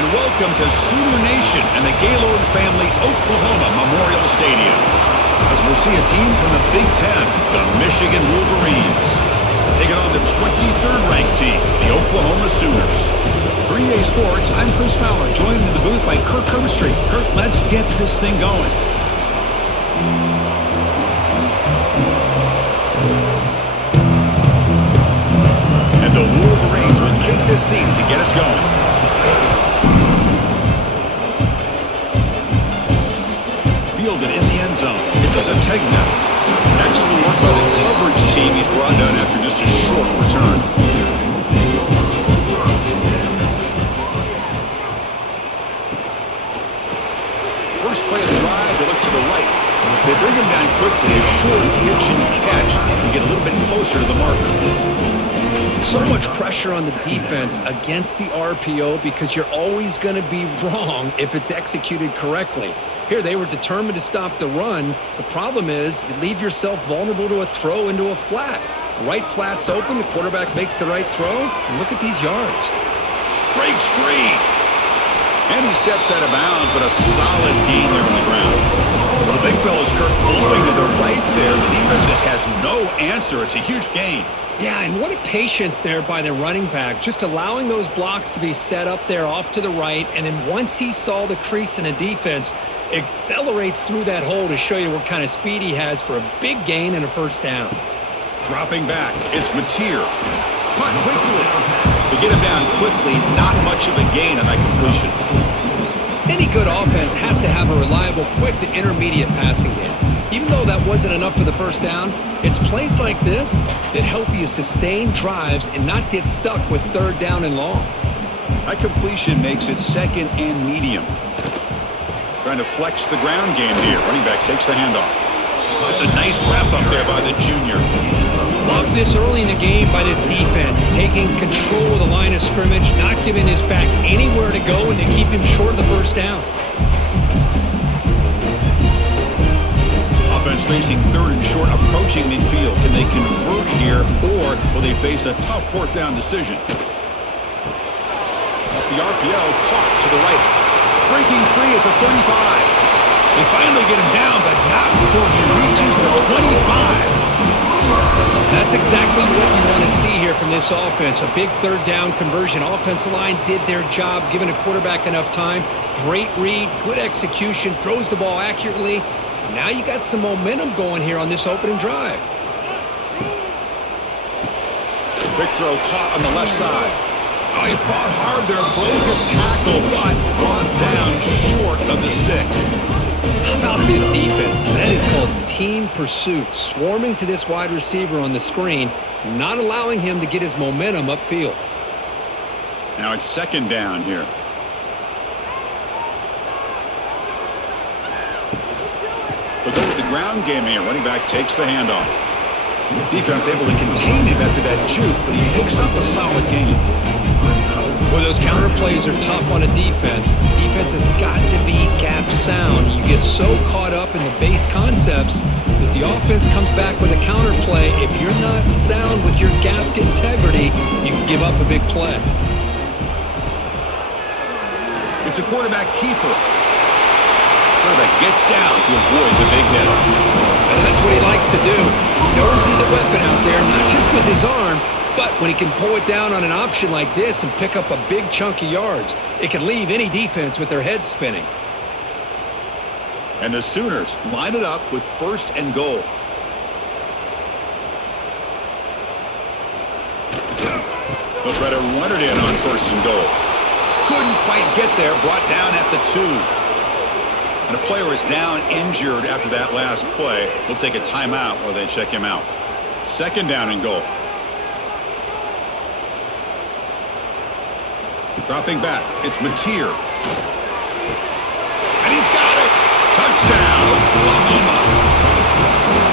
And welcome to Sooner Nation and the Gaylord Family Oklahoma Memorial Stadium. As we'll see a team from the Big Ten, the Michigan Wolverines, taking on the 23rd ranked team, the Oklahoma Sooners. For EA Sports, I'm Chris Fowler, joined in the booth by Kirk Herbstreit. Kirk, let's get this thing going. And the Wolverines will kick this deep to get us going. Fielded in the end zone. It's Sategna. Excellent work by the coverage team. He's brought down after just a short return. First play of the drive, they look to the right. They bring him down quickly, a short hitch and catch to get a little bit closer to the marker. So much pressure on the defense against the RPO because you're always going to be wrong if it's executed correctly. Here, they were determined to stop the run. The problem is you leave yourself vulnerable to a throw into a flat. Right flat's open, the quarterback makes the right throw. Look at these yards. Breaks free. And he steps out of bounds, but a solid gain there on the ground. Well, the big fella's Kirk flowing to the right there. The defense just has no answer. It's a huge gain. Yeah, and what a patience there by the running back, just allowing those blocks to be set up there off to the right, and then once he saw the crease in the defense, accelerates through that hole to show you what kind of speed he has for a big gain and a first down. Dropping back, it's Mateer. Punt quickly. To get him down quickly, not much of a gain on that completion. Any good offense has to have a reliable, quick to intermediate passing game. Even though that wasn't enough for the first down, it's plays like this that help you sustain drives and not get stuck with third down and long. That completion makes it second and medium. Trying to flex the ground game here. Running back takes the handoff. That's a nice wrap up there by the junior. Love this early in the game by this defense, taking control of the line of scrimmage, not giving this back anywhere to go, and to keep him short of the first down. Offense facing third and short, approaching midfield. Can they convert here, or will they face a tough fourth down decision? Off the RPO, caught to the right. Breaking free at the 35. They finally get him down, but not before he reaches the 25. That's exactly what you want to see here from this offense. A big third down conversion. Offensive line did their job, giving a quarterback enough time. Great read, good execution, throws the ball accurately. Now you got some momentum going here on this opening drive. Big throw caught on the left side. Oh, he fought hard there, broke a tackle, but brought down short of the sticks. How about this defense? That is called team pursuit. Swarming to this wide receiver on the screen, not allowing him to get his momentum upfield. Now it's second down here. But go with the ground game here. Running back takes the handoff. Defense able to contain him after that juke, but he picks up a solid gain. Well, those counter plays are tough on a defense. Defense has got to be gap sound. You get so caught up in the base concepts that the offense comes back with a counter play. If you're not sound with your gapped integrity, you can give up a big play. It's a quarterback keeper. Quarterback gets down to avoid the big hit. And that's what he likes to do. He knows he's a weapon out there, not just with his arm, but when he can pull it down on an option like this and pick up a big chunk of yards, it can leave any defense with their head spinning. And the Sooners line it up with first and goal. They'll try to run it in on first and goal. Couldn't quite get there, brought down at the 2. And a player is down injured after that last play. We'll take a timeout while they check him out. Second down and goal. Dropping back, it's Mateer. And he's got it! Touchdown, Oklahoma!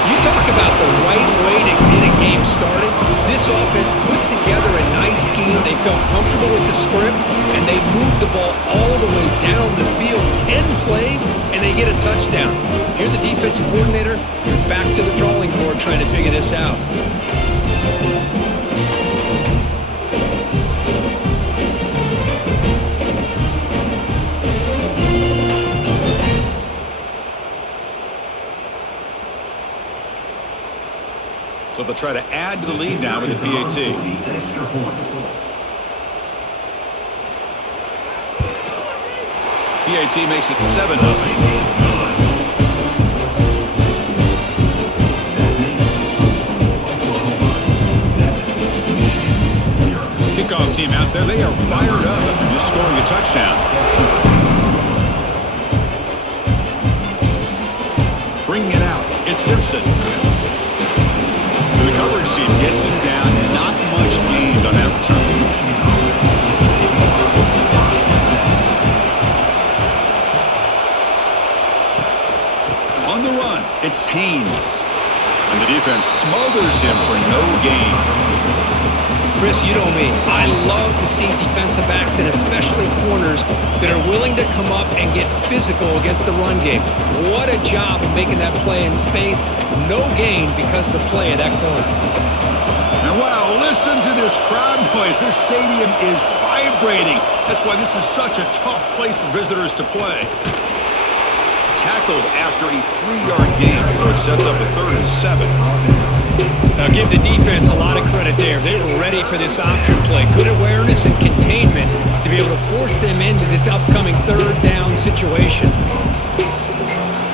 You talk about the right way to get a game started. This offense put together a nice scheme. They felt comfortable with the script, and they moved the ball all the way down the field. 10 plays, and they get a touchdown. If you're the defensive coordinator, you're back to the drawing board trying to figure this out. they'll try to add to the lead now with the PAT. PAT makes it 7-0. Kickoff team out there, they are fired up after just scoring a touchdown. Bringing it out, it's Simpson. The coverage team gets him down, not much gained on that return. On the run, it's Haynes. And the defense smothers him for no gain. Chris, you know me. I love to see defensive backs and especially corners that are willing to come up and get physical against the run game. What a job of making that play in space. No gain because of the play of that corner. And wow, listen to this crowd noise. This stadium is vibrating. That's why this is such a tough place for visitors to play. Tackled after a 3-yard gain, so it sets up a 3rd and 7. Now give the defense a lot of credit there. They were ready for this option play. Good awareness and containment to be able to force them into this upcoming 3rd down situation.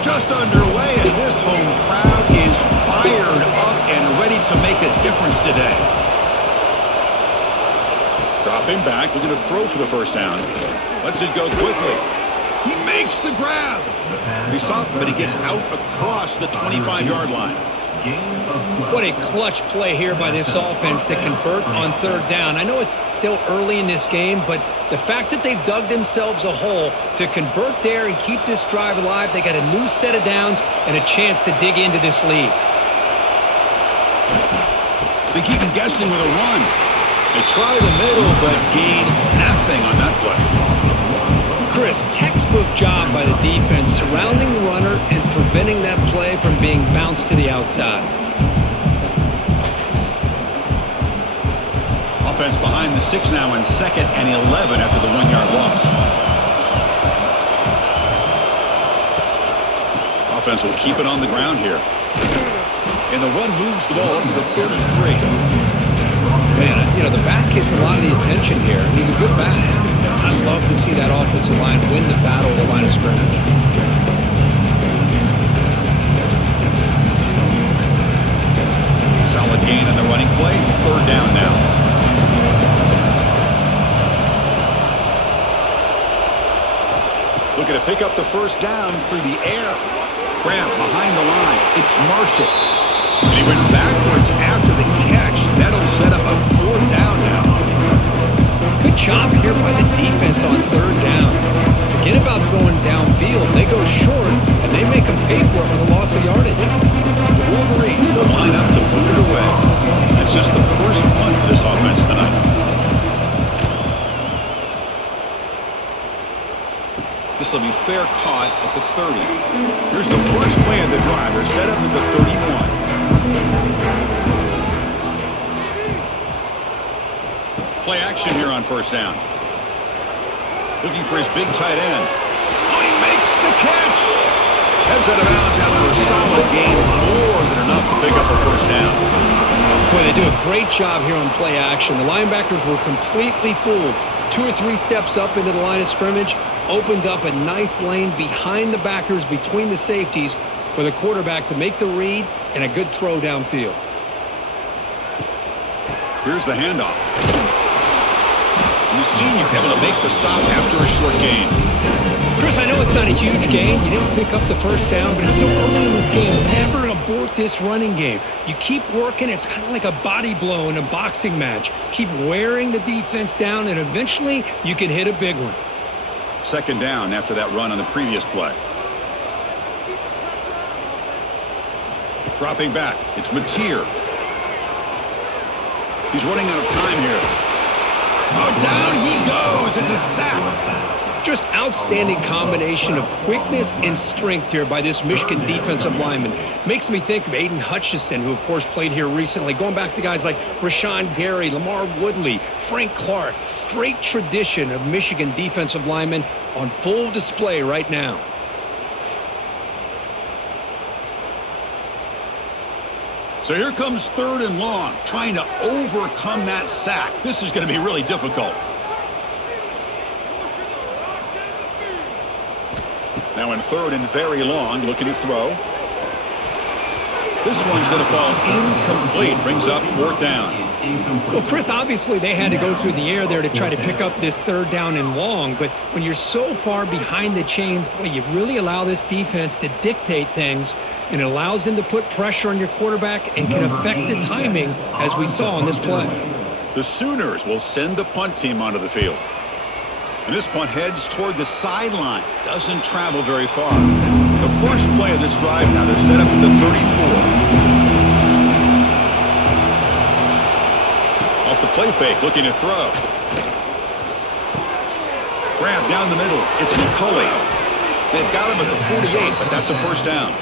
Just underway, and this home crowd is fired up and ready to make a difference today. Dropping back, looking to throw for the 1st down. Lets it go quickly. He makes the grab. He stopped, but he gets out across the 25-yard line. What a clutch play here by this offense to convert on 3rd down. I know it's still early in this game, but the fact that they've dug themselves a hole to convert there and keep this drive alive, they got a new set of downs and a chance to dig into this lead. They keep him guessing with a run. They try the middle, but gain nothing on that play. Chris, textbook job by the defense surrounding the runner and preventing that play from being bounced to the outside. Offense behind the 6 now in 2nd and 11 after the 1-yard loss. Offense will keep it on the ground here. And the run moves the ball up to the 33. Man, you know, the back gets a lot of the attention here. He's a good back. I love to see that offensive line win the battle at the line of scrimmage. Solid gain on the running play. 3rd down now. Looking to pick up the 1st down through the air. Grab behind the line. It's Marshall. And he went backwards after the catch. That'll set up a 4th down now. Good job here by the defense on 3rd down. Forget about throwing downfield. They go short, and they make them pay for it with a loss of yardage. The Wolverines will line up to boot it away. That's just the first punt for this offense tonight. This will be fair caught at the 30. Here's the first play of the drive. They're set up at the 31. Play action here on 1st down. Looking for his big tight end. Oh, he makes the catch! Heads out of bounds after a solid gain, more than enough to pick up a 1st down. Boy, they do a great job here on play action. The linebackers were completely fooled. 2 or 3 steps up into the line of scrimmage, opened up a nice lane behind the backers, between the safeties, for the quarterback to make the read and a good throw downfield. Here's the handoff. The senior able to make the stop after a short gain. Chris, I know it's not a huge gain. You didn't pick up the 1st down, but it's so early in this game. Never abort this running game. You keep working. It's kind of like a body blow in a boxing match. Keep wearing the defense down, and eventually you can hit a big one. 2nd down after that run on the previous play. Dropping back. It's Mateer. He's running out of time here. Oh, down he goes. It's a sack. Just outstanding combination of quickness and strength here by this Michigan defensive lineman. Makes me think of Aiden Hutchinson, who, of course, played here recently. Going back to guys like Rashawn Gary, Lamar Woodley, Frank Clark. Great tradition of Michigan defensive linemen on full display right now. So here comes 3rd and long, trying to overcome that sack. This is going to be really difficult. Now in 3rd and very long, looking to throw. This one's going to fall incomplete. Brings up 4th down. Well, Chris, obviously they had to go through the air there to try to pick up this 3rd down and long, but when you're so far behind the chains, boy, you really allow this defense to dictate things, and it allows them to put pressure on your quarterback and can affect the timing, as we saw on this play. The Sooners will send the punt team onto the field. And this punt heads toward the sideline. Doesn't travel very far. The first play of this drive now, they're set up at the 34. Off the play fake, looking to throw. Grab down the middle. It's McCulley. They've got him at the 48, but that's a 1st down.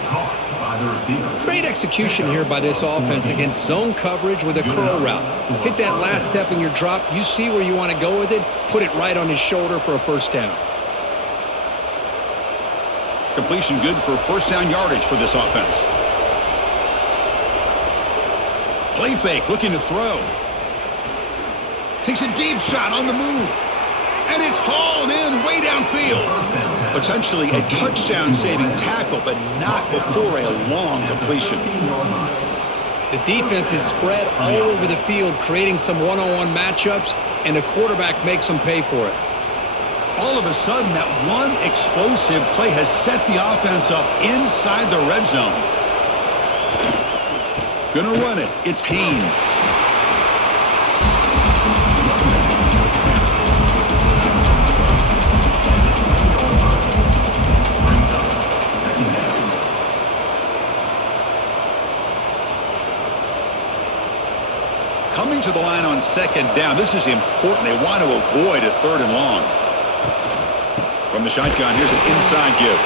Great execution here by this offense against zone coverage with a curl route. Hit that last step in your drop. You see where you want to go with it. Put it right on his shoulder for a 1st down. Completion good for 1st down yardage for this offense. Play fake, looking to throw. Takes a deep shot on the move. And it's hauled in way downfield. Potentially a touchdown-saving tackle, but not before a long completion. The defense is spread all over the field, creating some one-on-one matchups, and the quarterback makes them pay for it. All of a sudden, that one explosive play has set the offense up inside the red zone. Gonna run it. It's Haynes. Coming to the line on 2nd down. This is important. They want to avoid a 3rd and long. From the shotgun, here's an inside give.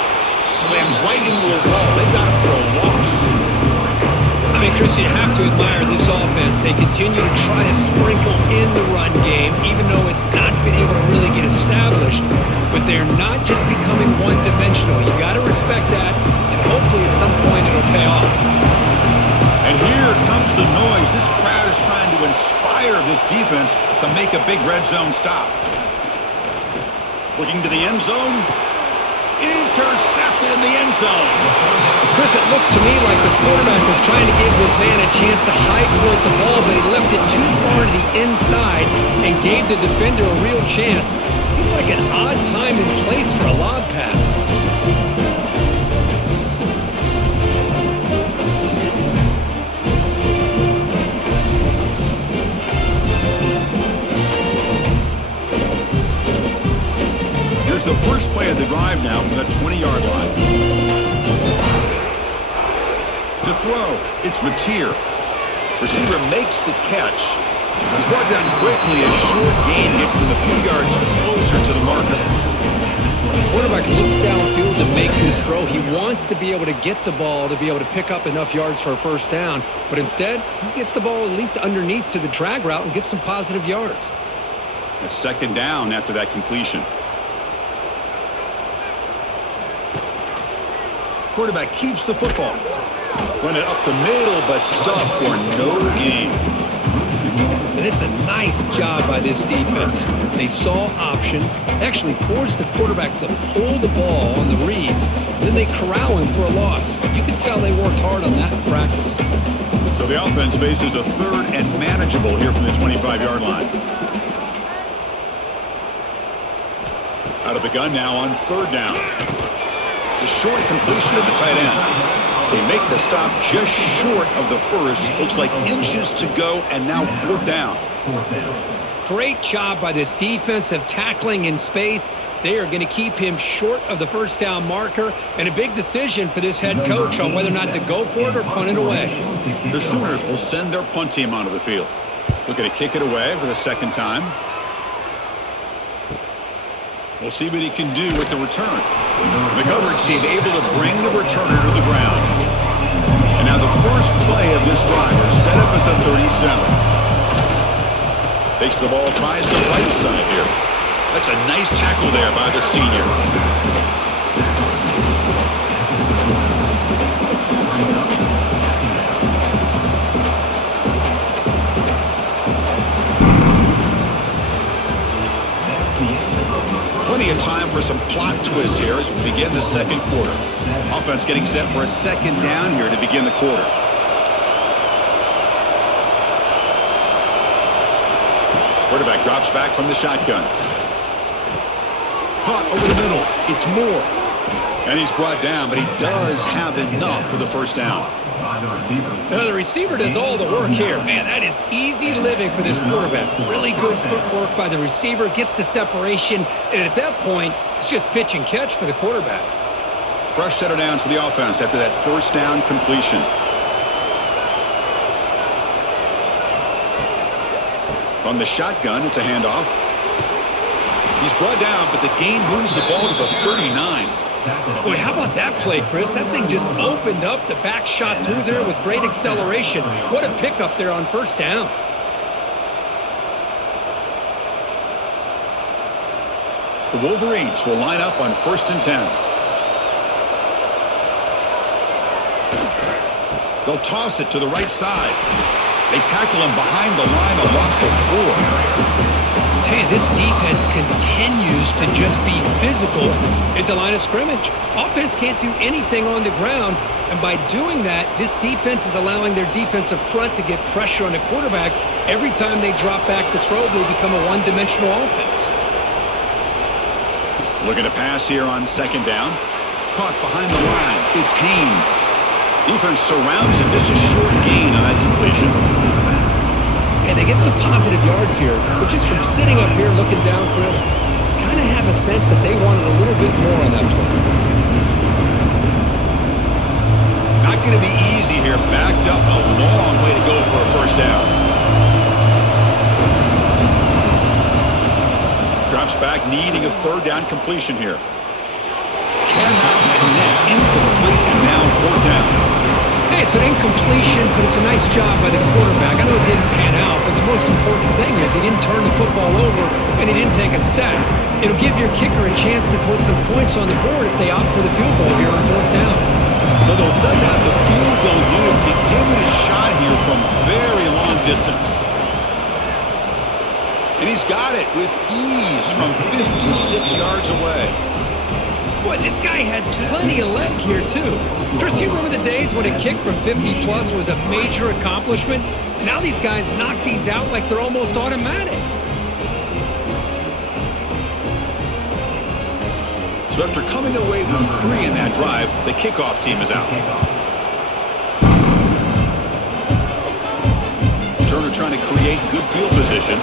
Slams right into a wall. They've got him for a loss. I mean, Chris, you have to admire this offense. They continue to try to sprinkle in the run game, even though it's not been able to really get established. But they're not just becoming one-dimensional. You got to respect that, and hopefully at some point it'll pay off. And here comes the noise. This crowd is trying to inspire this defense to make a big red zone stop. Looking to the end zone. Intercepted in the end zone. Chris, it looked to me like the quarterback was trying to give his man a chance to high point the ball, but he left it too far to the inside and gave the defender a real chance. Seems like an odd time and place for a lob pass. The first play of the drive now from the 20-yard line. To throw, it's Mateer. Receiver makes the catch. He's brought down quickly. A short gain gets them a few yards closer to the marker. The quarterback looks downfield to make this throw. He wants to be able to get the ball to be able to pick up enough yards for a 1st down. But instead, he gets the ball at least underneath to the drag route and gets some positive yards. It's 2nd down after that completion. Quarterback keeps the football. Run it up the middle, but stuffed for no gain. And it's a nice job by this defense. They saw option, actually forced the quarterback to pull the ball on the read, and then they corral him for a loss. You can tell they worked hard on that in practice. So the offense faces a 3rd and manageable here from the 25-yard line. Out of the gun now on 3rd down. The short completion of the tight end. They make the stop just short of the first. Looks like inches to go, and now 4th down. Great job by this defensive tackling in space. They are going to keep him short of the 1st down marker, and a big decision for this head coach on whether or not to go for it or punt it away. The Sooners will send their punt team onto the field. Looking to kick it away for the 2nd time. We'll see what he can do with the return. The coverage team able to bring the returner to the ground. And now the first play of this drive is set up at the 37. Takes the ball, tries the right side here. That's a nice tackle there by the senior. Plenty of time for some plot twists here as we begin the second quarter. Offense getting set for a second down here to begin the quarter. Quarterback drops back from the shotgun. Caught over the middle. It's Moore. And he's brought down, but he does have enough for the first down. Now the receiver does all the work here. Man, that is easy living for this quarterback. Really good footwork by the receiver, gets the separation, and at that point, it's just pitch and catch for the quarterback. Fresh set of downs for the offense after that first down completion. From the shotgun, it's a handoff. He's brought down, but the gain moves the ball to the 39. Boy, how about that play, Chris? That thing just opened up. The back shot through there with great acceleration. What a pickup there on first down. The Wolverines will line up on 1st and 10. They'll toss it to the right side. They tackle him behind the line, a loss of 4. Hey, this defense continues to just be physical at the line of scrimmage. Offense can't do anything on the ground, and by doing that, this defense is allowing their defensive front to get pressure on the quarterback. Every time they drop back to throw, they become a one-dimensional offense. Looking to pass here on second down. Caught behind the line. It's Haynes. Defense surrounds him. Just a short gain on that completion. And they get some positive yards here, but just from sitting up here looking down, Chris, you kind of have a sense that they wanted a little bit more on that play. Not going to be easy here. Backed up a long way to go for a first down. Drops back, needing a third down completion here. Cannot connect. Incomplete, and now fourth down. Hey, it's an incompletion, but it's a nice job by the quarterback. I know it didn't pan out, but the most important thing is he didn't turn the football over and he didn't take a sack. It'll give your kicker a chance to put some points on the board if they opt for the field goal here on fourth down. So they'll send out the field goal unit to give it a shot here from very long distance. And he's got it with ease from 56 yards away. Boy, this guy had plenty of leg here, too. Chris, you remember the days when a kick from 50-plus was a major accomplishment? Now these guys knock these out like they're almost automatic. So after coming away with 3 in that drive, the kickoff team is out. Turner trying to create good field position.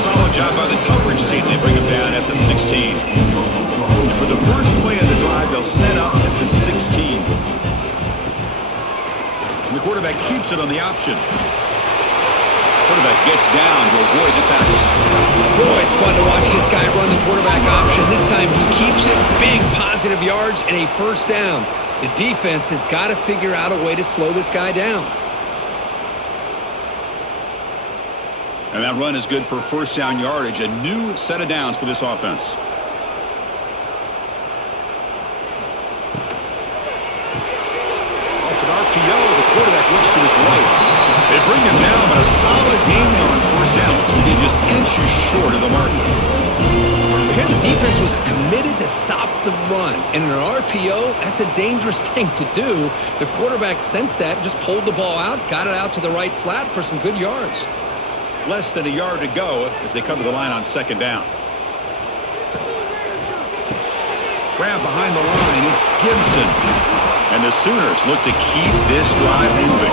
Solid job by the coverage team. They bring him down at the 16. And for the first play of the drive, they'll set up at the 16. And the quarterback keeps it on the option. Quarterback gets down to avoid the tackle. Boy, it's fun to watch this guy run the quarterback option. This time he keeps it. Big positive yards and a first down. The defense has got to figure out a way to slow this guy down. And that run is good for first down yardage. A new set of downs for this offense. Off an RPO, the quarterback looks to his right. They bring him down, but a solid gain there on first down. Looks to be just inches short of the mark. Here the defense was committed to stop the run. And in an RPO, that's a dangerous thing to do. The quarterback sensed that, just pulled the ball out, got it out to the right flat for some good yards. Less than a yard to go as they come to the line on second down. Grab behind the line. It's Gibson. And the Sooners look to keep this drive moving.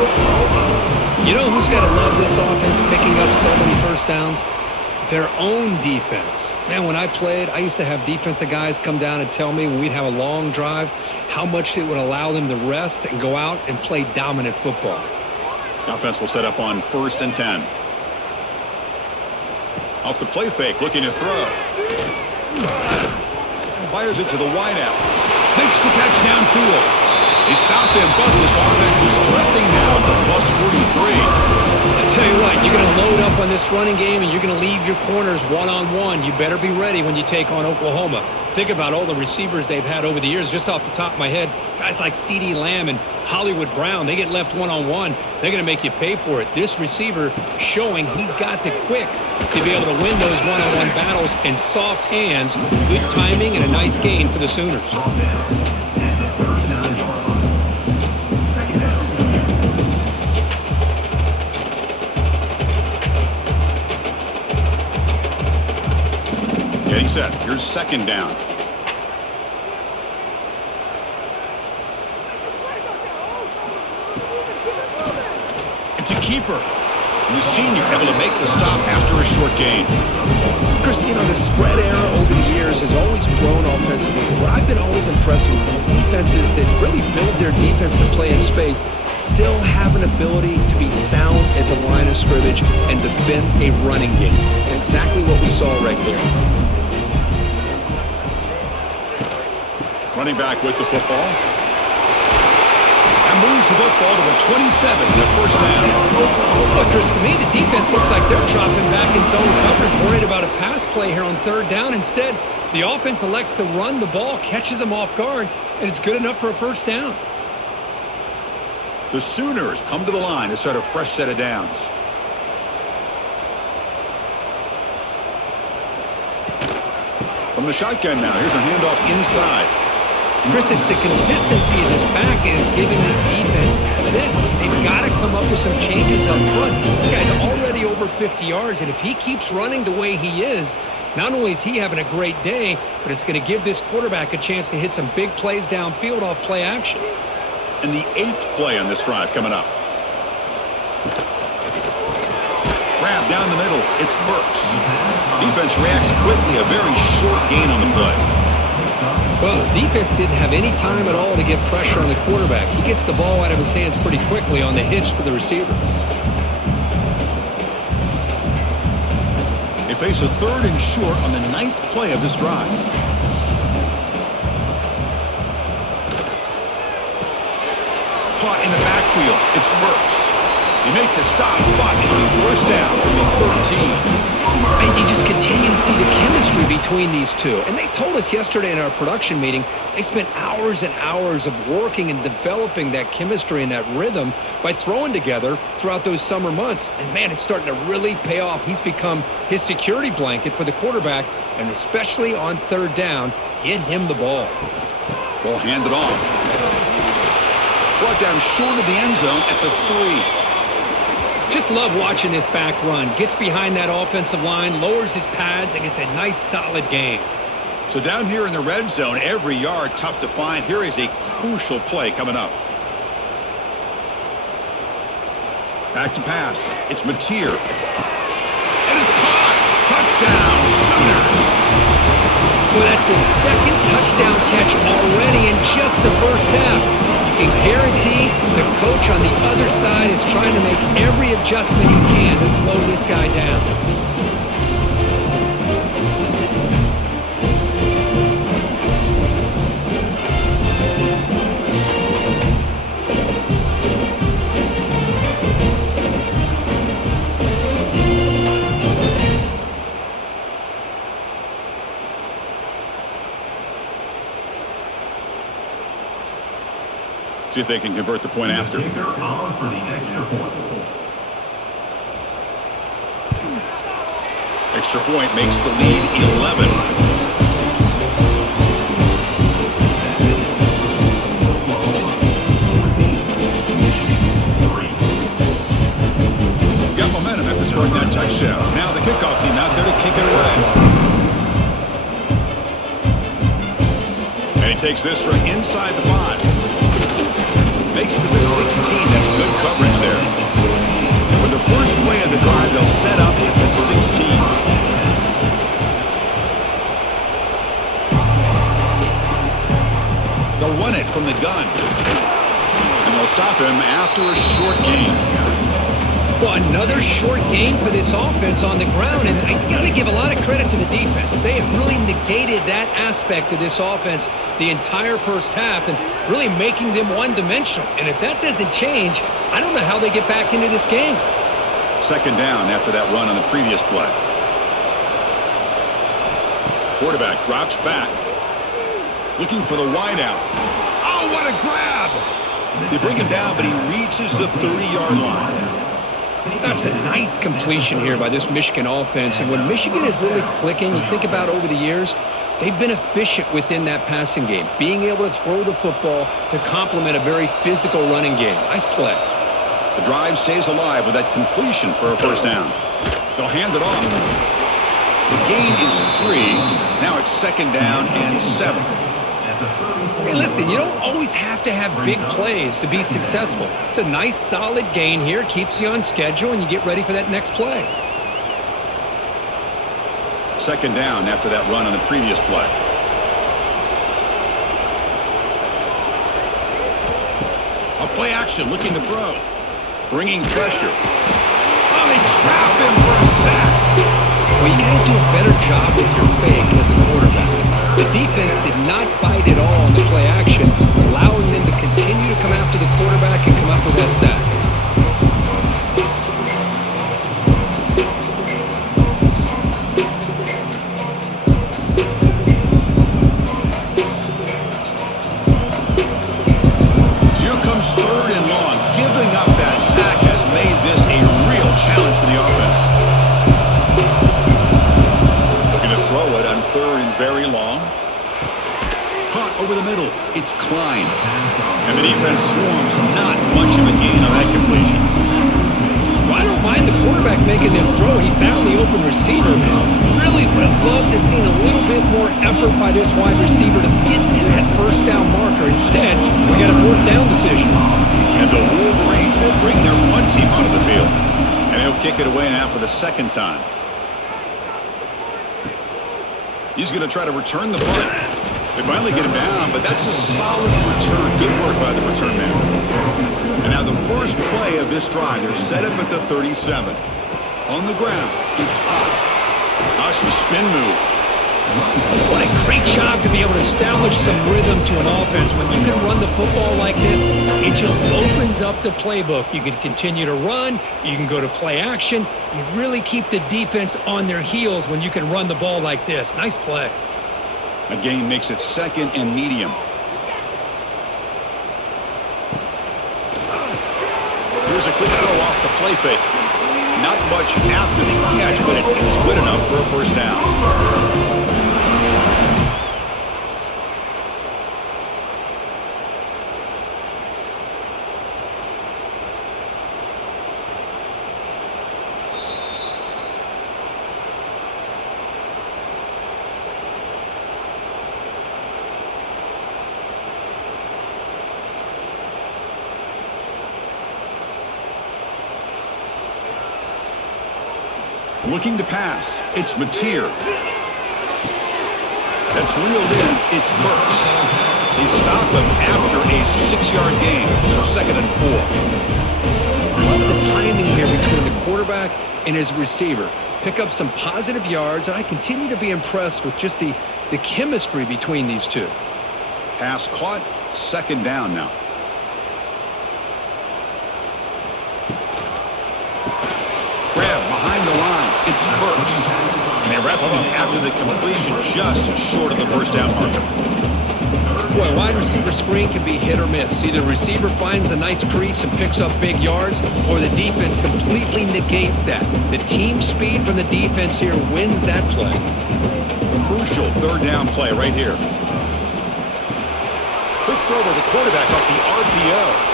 You know who's got to love this offense picking up so many first downs? Their own defense. Man, when I played, I used to have defensive guys come down and tell me when we'd have a long drive how much it would allow them to rest and go out and play dominant football. The offense will set up on 1st and 10. Off the play fake, looking to throw. Fires it to the wideout. Makes the catch downfield. They stop him, but this offense is threatening now at the +43. tell you what, you're going to load up on this running game and you're going to leave your corners one-on-one. You better be ready when you take on Oklahoma. Think about all the receivers they've had over the years. Just off the top of my head, guys like CeeDee Lamb and Hollywood Brown, they get left one-on-one. They're going to make you pay for it. This receiver showing he's got the quicks to be able to win those one-on-one battles in soft hands. Good timing and a nice gain for the Sooners. Getting set. Here's second down. It's a keeper. And the senior able to make the stop after a short gain. Chris, the spread era over the years has always grown offensively. What I've been always impressed with defenses that really build their defense to play in space still have an ability to be sound at the line of scrimmage and defend a running game. It's exactly what we saw right there. Running back with the football. And moves the football to the 27, the first down. Well, Chris, to me, the defense looks like they're dropping back in zone coverage, worried about a pass play here on third down. Instead, the offense elects to run the ball, catches them off guard, and it's good enough for a first down. The Sooners come to the line to start a fresh set of downs. From the shotgun now, here's a handoff inside. Chris, it's the consistency of this back is giving this defense fits. They've got to come up with some changes up front. This guy's already over 50 yards, and if he keeps running the way he is, not only is he having a great day, but it's going to give this quarterback a chance to hit some big plays downfield off play action. And the 8th play on this drive coming up. Grab down the middle. It's Burks. Defense reacts quickly. A very short gain on the play. Well, the defense didn't have any time at all to get pressure on the quarterback. He gets the ball out of his hands pretty quickly on the hitch to the receiver. They face a 3rd and short on the 9th play of this drive. Caught in the backfield. It's Burks. They make the stop, but it'll be first down from the 13. And you just continue to see the chemistry between these two. And they told us yesterday in our production meeting, they spent hours and hours of working and developing that chemistry and that rhythm by throwing together throughout those summer months. And, man, it's starting to really pay off. He's become his security blanket for the quarterback, and especially on third down, get him the ball. Ball handed off. Brought down short of the end zone at the 3. Just love watching this back run. Gets behind that offensive line, lowers his pads, and gets a nice, solid gain. So down here in the red zone, every yard tough to find. Here is a crucial play coming up. Back to pass. It's Mateer. And it's caught. Touchdown, Sooners. Well, that's his second touchdown catch already in just the first half. You can guarantee the coach on the other side is trying to make every adjustment he can to slow this guy down. See if they can convert the point after. Extra point makes the lead 11. Got momentum after scoring that touchdown. Now the kickoff team out there to kick it away. And he takes this from inside the 5. Makes it to the 16. That's good coverage there. And for the first play of the drive, they'll set up at the 16. They'll run it from the gun. And they'll stop him after a short gain. Well, another short gain for this offense on the ground, and I got to give a lot of credit to the defense. They have really negated that aspect of this offense the entire first half and really making them one-dimensional. And if that doesn't change, I don't know how they get back into this game. Second down after that run on the previous play. Quarterback drops back, looking for the wideout. Oh, what a grab! They bring him down, but he reaches the 30-yard line. That's a nice completion here by this Michigan offense. And when Michigan is really clicking, you think about over the years, they've been efficient within that passing game, being able to throw the football to complement a very physical running game. Nice play. The drive stays alive with that completion for a first down. They'll hand it off. The gain is 3. Now it's second down and 7. Hey, listen, you don't always have to have big plays to be successful. It's a nice, solid gain here. Keeps you on schedule, and you get ready for that next play. Second down after that run on the previous play. A play action, looking to throw. Bringing pressure. Oh, they trap him for a sack. Well, you got to do a better job with your fake as a quarterback. The defense did not bite at all on the play action, allowing them to continue to come after the quarterback and come up with that sack. So here comes third and long. Giving up that sack has made this a real challenge for the offense. Looking to throw it on third and very long. Caught over the middle. It's Klein. And the defense swarms. Not much of a gain on that completion. Well, I don't mind the quarterback making this throw. He found the open receiver, man. Really would have loved to seen a little bit more effort by this wide receiver to get to that first down marker. Instead, we got a fourth down decision. And the Wolverines will bring their punt team onto the field. And he'll kick it away now for the second time. He's going to try to return the punt. They finally get him down, but that's a solid return. Good work by the return man. And now the first play of this drive, they're set up at the 37. On the ground, it's Potts. That's the spin move. What a great job to be able to establish some rhythm to an offense. When you can run the football like this, it just opens up the playbook. You can continue to run. You can go to play action. You really keep the defense on their heels when you can run the ball like this. Nice play. A gain makes it second and medium. Here's a quick throw off the play fake. Not much after the catch, but it is good enough for a first down. Looking to pass. It's Mateer. That's reeled in. It's Burks. They stop him after a 6-yard gain. So second and 4. I love the timing here between the quarterback and his receiver. Pick up some positive yards, and I continue to be impressed with just the chemistry between these two. Pass caught. Second down now. Grab behind the line. It's Burks. And they wrap him up after the completion, just short of the first down marker. Boy, wide receiver screen can be hit or miss. Either receiver finds a nice crease and picks up big yards, or the defense completely negates that. The team speed from the defense here wins that play. Crucial third down play right here. Quick throw by the quarterback off the RPO.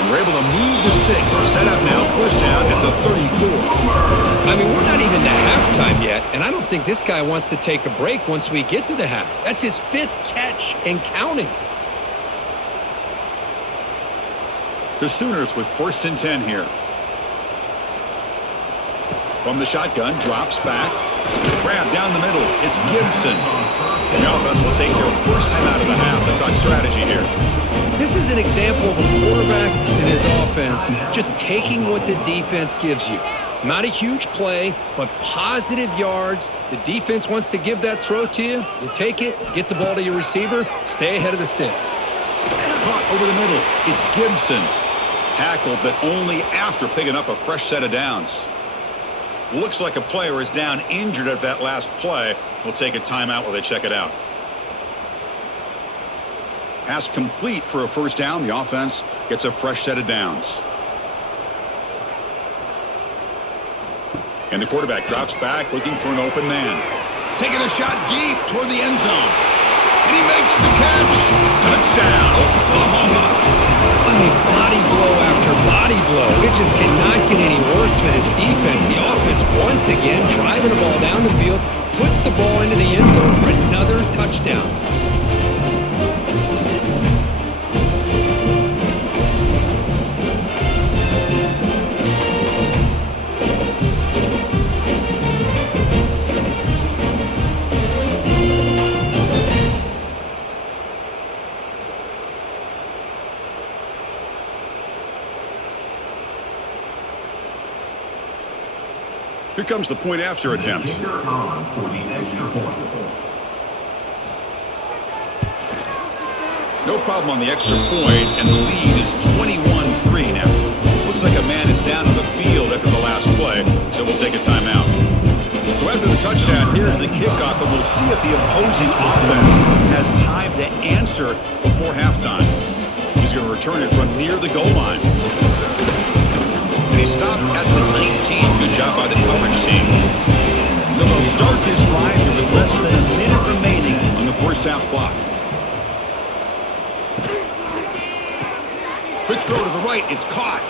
And we're able to move the sticks. Set up now, first down at the 34. I mean, we're not even to halftime yet, and I don't think this guy wants to take a break once we get to the half. That's his 5th catch and counting. The Sooners with first and 10 here. From the shotgun, drops back. Grab down the middle. It's Gibson. The offense will take their first time out of the half. Let's talk strategy here. This is an example of a quarterback and his offense just taking what the defense gives you. Not a huge play, but positive yards. The defense wants to give that throw to you. You take it, get the ball to your receiver, stay ahead of the sticks. Caught over the middle. It's Gibson. Tackled, but only after picking up a fresh set of downs. Looks like a player is down injured at that last play. We'll take a timeout while they check it out. Pass complete for a first down. The offense gets a fresh set of downs. And the quarterback drops back looking for an open man. Taking a shot deep toward the end zone. And he makes the catch. Touchdown, Oklahoma. I mean, body blow after body blow. It just cannot get any worse for this defense. The offense, once again, driving the ball down the field, puts the ball into the end zone for another touchdown. Here comes the point after attempt. No problem on the extra point, and the lead is 21-3 now. Looks like a man is down on the field after the last play, so we'll take a timeout. So after the touchdown, here's the kickoff, and we'll see if the opposing offense has time to answer before halftime. He's going to return it from near the goal line. And he stopped at the 19. Good job by the coverage team. So they'll start this drive here with less than a minute remaining on the first half clock. Quick throw to the right. It's caught.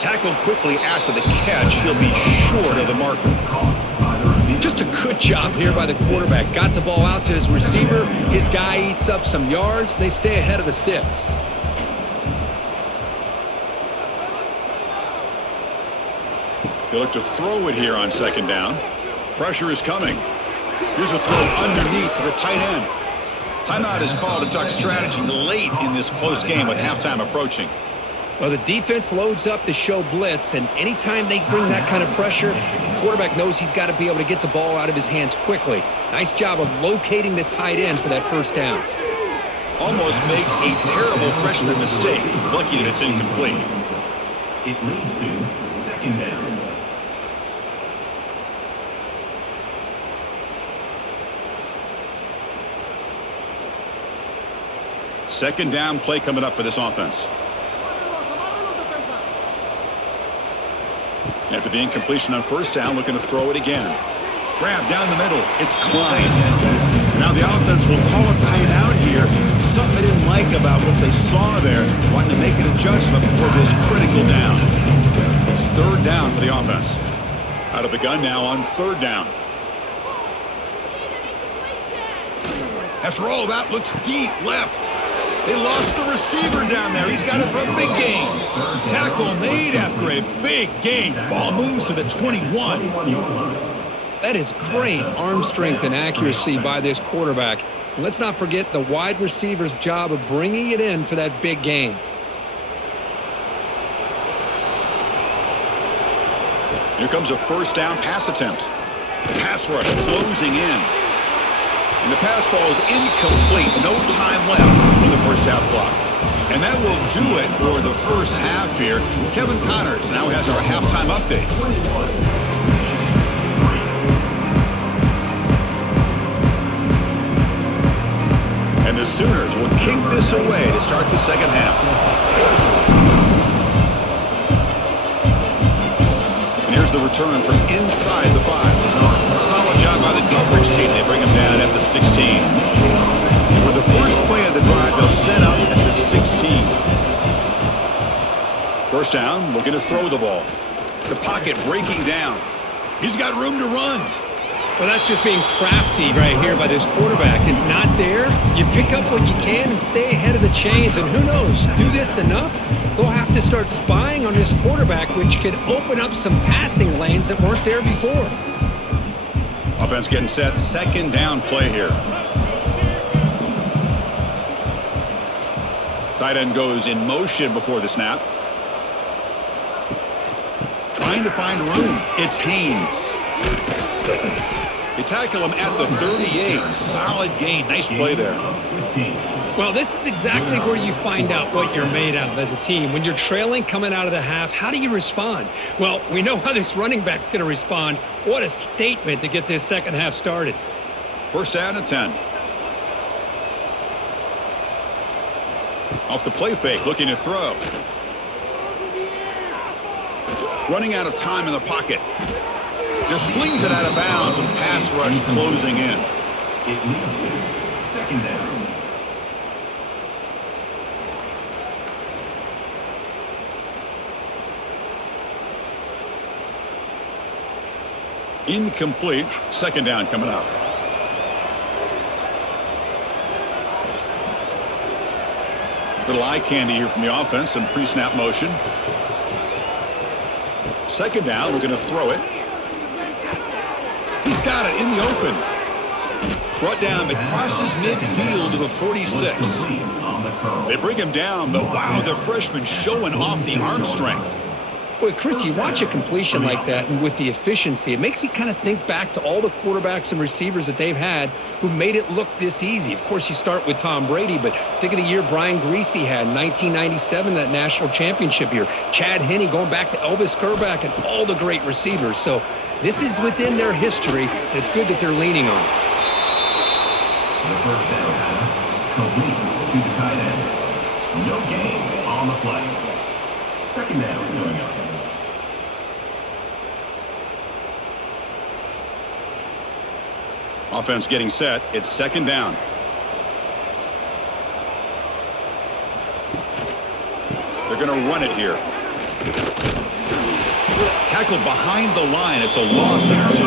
Tackled quickly after the catch. He'll be short of the marker. Just a good job here by the quarterback. Got the ball out to his receiver. His guy eats up some yards. They stay ahead of the sticks. They look to throw it here on second down. Pressure is coming. Here's a throw underneath to the tight end. Timeout is called to duck strategy late in this close game with halftime approaching. Well, the defense loads up to show blitz, and anytime they bring that kind of pressure, the quarterback knows he's got to be able to get the ball out of his hands quickly. Nice job of locating the tight end for that first down. Almost makes a terrible freshman mistake. Lucky that it's incomplete. It leads to second down. Second down play coming up for this offense. After the incompletion on first down, looking to throw it again. Grab down the middle. It's Klein. Now the offense will call a timeout here. Something they didn't like about what they saw there. Wanting to make an adjustment before this critical down. It's third down for the offense. Out of the gun now on third down. After all, that looks deep left. They lost the receiver down there. He's got it for a big gain. Tackle made after a big gain. Ball moves to the 21. That is great arm strength and accuracy by this quarterback. And let's not forget the wide receiver's job of bringing it in for that big gain. Here comes a first down pass attempt. Pass rush closing in. And the pass falls incomplete. No time left on the first half clock. And that will do it for the first half here. Kevin Connors now has our halftime update. And the Sooners will kick this away to start the second half. And here's the return from inside the 5. Solid job by the coverage team. They bring him down at the 16. And for the first play of the drive, they'll set up at the 16. First down, looking to throw the ball. The pocket breaking down. He's got room to run. Well, that's just being crafty right here by this quarterback. It's not there. You pick up what you can and stay ahead of the chains. And who knows, do this enough, they'll have to start spying on this quarterback, which could open up some passing lanes that weren't there before. Offense getting set. Second down play here. Tight end goes in motion before the snap. Trying to find room. It's Haynes. They tackle him at the 38. Solid gain. Nice play there. Well, this is exactly where you find out what you're made of as a team. When you're trailing coming out of the half, how do you respond? Well, we know how this running back's going to respond. What a statement to get this second half started. First down and 10. Off the play fake, looking to throw. Running out of time in the pocket. Just flings it out of bounds with pass rush closing in. It leads to second down. Incomplete. Second down coming up. Little eye candy here from the offense. Some pre-snap motion. Second down. We're going to throw it. He's got it in the open. Brought down. It crosses midfield to the 46. They bring him down, but wow, the freshman showing off the arm strength. Boy, Chris, you watch a completion like that, and with the efficiency, it makes you kind of think back to all the quarterbacks and receivers that they've had who made it look this easy. Of course, you start with Tom Brady, but think of the year Brian Greasy had in 1997, that national championship year. Chad Henne going back to Elvis Grbac and all the great receivers. So this is within their history, and it's good that they're leaning on it. The first down pass, complete to the tight end. No gain on the play. Second down going up. Offense getting set. It's second down. They're going to run it here. Tackled behind the line. It's a loss of 2.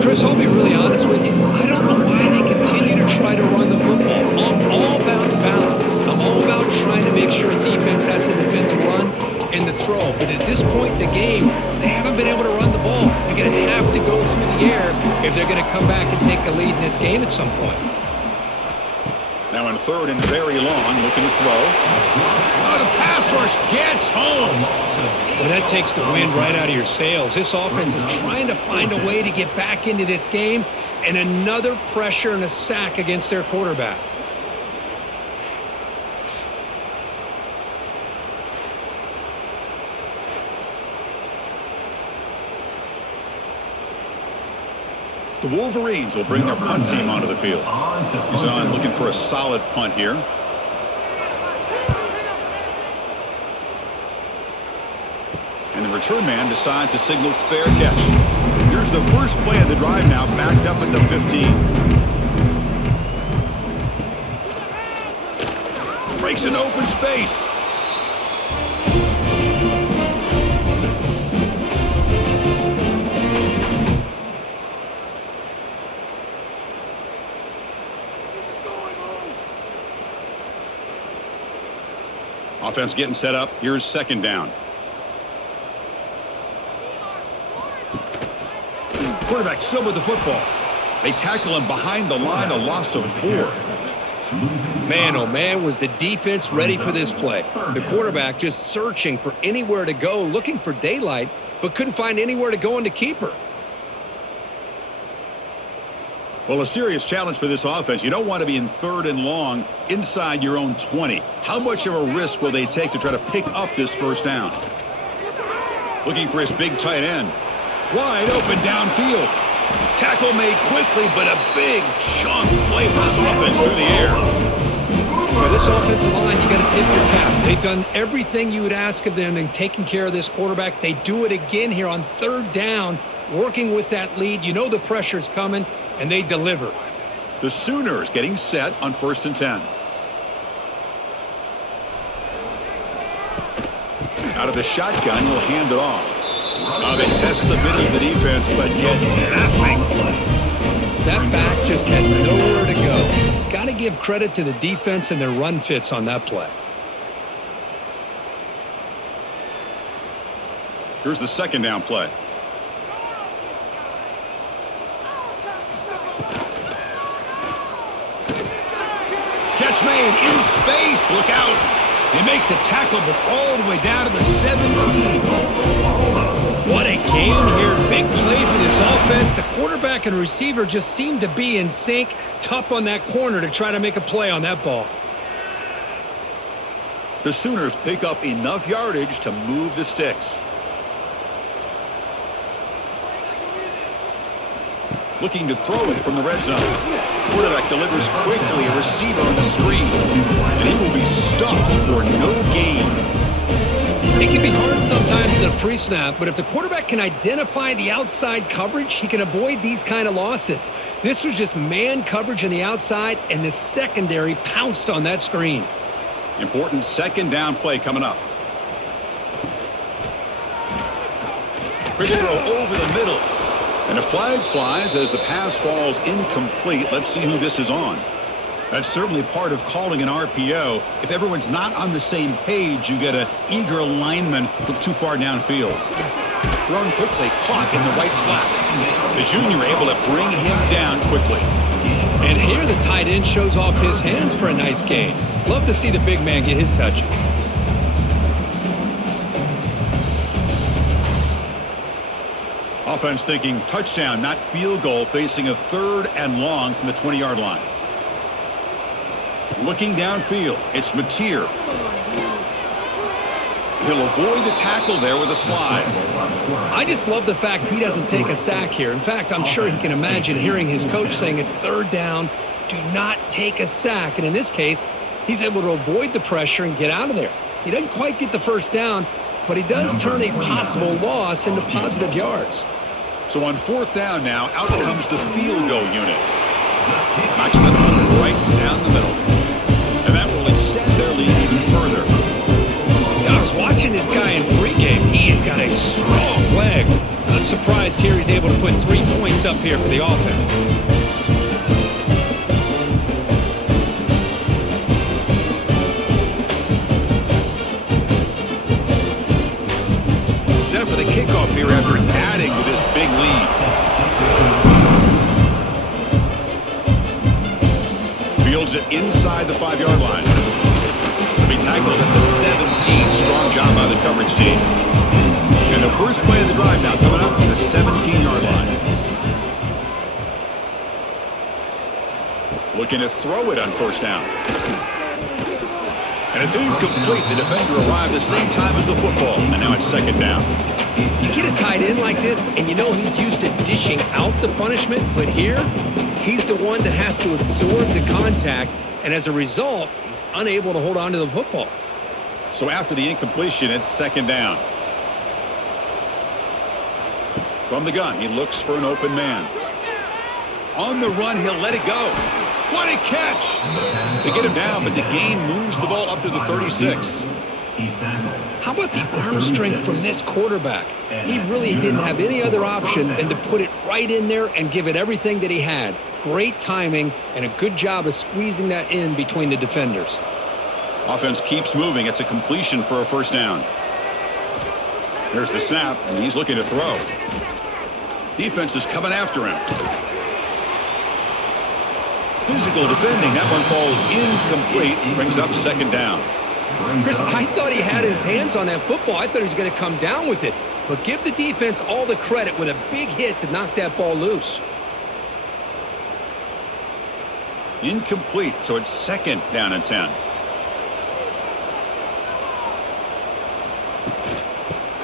Chris, I'll be really honest with you. I don't know why they continue to try to run the football. I'm all about balance. I'm all about trying to make sure a defense has to defend the run and the throw. But at this point in the game, they haven't been able to run the ball. They're going to have to go through the air if they're going to come back and take a lead in this game at some point. Now in third and very long, looking to throw. Oh, the pass rush gets home. Well, that takes the wind right out of your sails. This offense is trying to find a way to get back into this game, and another pressure and a sack against their quarterback. The Wolverines will bring their punt team onto the field. He's on looking for a solid punt here. And the return man decides to signal fair catch. Here's the first play of the drive now, backed up at the 15. Breaks into open space. Offense getting set up. Here's second down. Quarterback still with the football. They tackle him behind the line, a loss of 4. Man, oh man, was the defense ready for this play. The quarterback just searching for anywhere to go, looking for daylight, but couldn't find anywhere to go into keeper. Well, a serious challenge for this offense. You don't want to be in third and long inside your own 20. How much of a risk will they take to try to pick up this first down? Looking for his big tight end. Wide open downfield. Tackle made quickly, but a big chunk play for this offense through the air. For this offensive line, you got to tip your cap. They've done everything you would ask of them in taking care of this quarterback. They do it again here on third down, working with that lead. You know the pressure's coming, and they deliver. The Sooners getting set on first and 10. Out of the shotgun, he'll hand it off. They test the middle of the defense, but get nothing. That back just had nowhere to go. Got to give credit to the defense and their run fits on that play. Here's the second down play. Catch made in space. Look out. They make the tackle, but all the way down to the 17. What a gain here. Big play for this offense. The quarterback and receiver just seem to be in sync. Tough on that corner to try to make a play on that ball. The Sooners pick up enough yardage to move the sticks. Looking to throw it from the red zone. Quarterback delivers quickly, a receiver on the screen. And he will be stuffed for no gain. It can be hard sometimes in a pre-snap, but if the quarterback can identify the outside coverage, he can avoid these kind of losses. This was just man coverage on the outside, and the secondary pounced on that screen. Important second down play coming up. Quick throw over the middle. And a flag flies as the pass falls incomplete. Let's see who this is on. That's certainly part of calling an RPO. If everyone's not on the same page, you get an eager lineman look too far downfield. Thrown quickly, caught in the right flat. The junior able to bring him down quickly. And here the tight end shows off his hands for a nice gain. Love to see the big man get his touches. Offense thinking touchdown, not field goal, facing a 3rd and long from the 20-yard line. Looking downfield, it's Mateer. He'll avoid the tackle there with a slide. I just love the fact he doesn't take a sack here. In fact, I'm sure he can imagine hearing his coach saying it's 3rd down, do not take a sack. And in this case, he's able to avoid the pressure and get out of there. He doesn't quite get the first down, but he does turn a possible loss into positive yards. So on 4th down now, out comes the field goal unit. Knocks that one right down the middle. And that will extend their lead even further. I was watching this guy in pregame. He's got a strong leg. Not surprised here he's able to put 3 points up here for the offense. Set for the kickoff here after adding to this big lead. Fields it inside the 5-yard line. He'll be tackled at the 17. Strong job by the coverage team. And the first play of the drive now coming up from the 17-yard line. Looking to throw it on 1st down. And it's incomplete. The defender arrived the same time as the football. And now it's 2nd down. You get a tight end like this, and you know he's used to dishing out the punishment. But here, he's the one that has to absorb the contact. And as a result, he's unable to hold on to the football. So after the incompletion, it's 2nd down. From the gun, he looks for an open man. On the run, he'll let it go. What a catch! They get him down, but the gain moves the ball up to the 36. How about the arm strength from this quarterback? He really didn't have any other option than to put it right in there and give it everything that he had. Great timing and a good job of squeezing that in between the defenders. Offense keeps moving. It's a completion for a 1st down. Here's the snap, and he's looking to throw. Defense is coming after him. Physical defending. That one falls incomplete and brings up 2nd down. Chris, I thought he had his hands on that football. I thought he was going to come down with it. But give the defense all the credit with a big hit to knock that ball loose. Incomplete, so it's 2nd down and 10.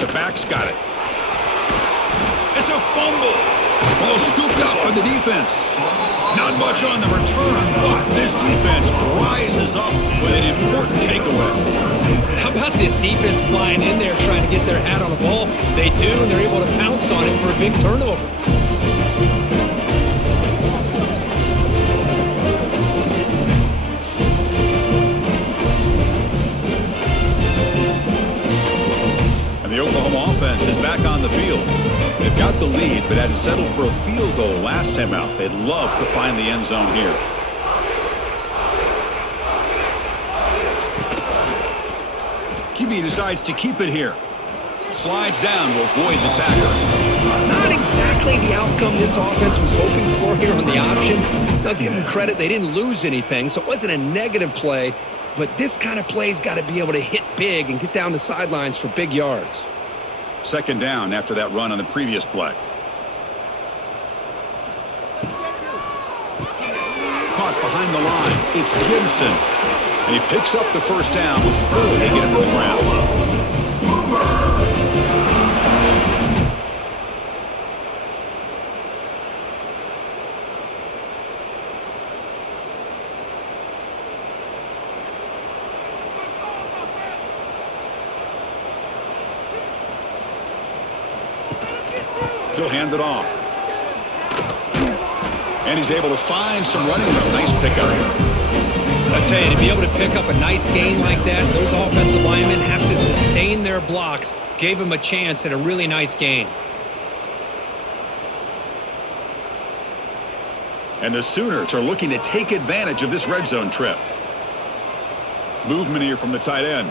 The back's got it. It's a fumble. Ball scooped up by the defense. Not much on the return, but this defense rises up with an important takeaway. How about this defense flying in there trying to get their hat on the ball? They do, and they're able to pounce on it for a big turnover. And the Oklahoma offense is back on the field. They've got the lead, but had settled for a field goal last time out. They'd love to find the end zone here. QB decides to keep it here. Slides down to avoid the tackle. Not exactly the outcome this offense was hoping for here on the option. I'll give them credit. They didn't lose anything, so it wasn't a negative play. But this kind of play's got to be able to hit big and get down the sidelines for big yards. Second down after that run on the previous play. Caught behind the line. It's Gibson. And he picks up the first down before they get him to the ground. He'll hand it off. And he's able to find some running room. Nice pickup. I tell you, to be able to pick up a nice gain like that, those offensive linemen have to sustain their blocks. Gave him a chance at a really nice gain. And the Sooners are looking to take advantage of this red zone trip. Movement here from the tight end.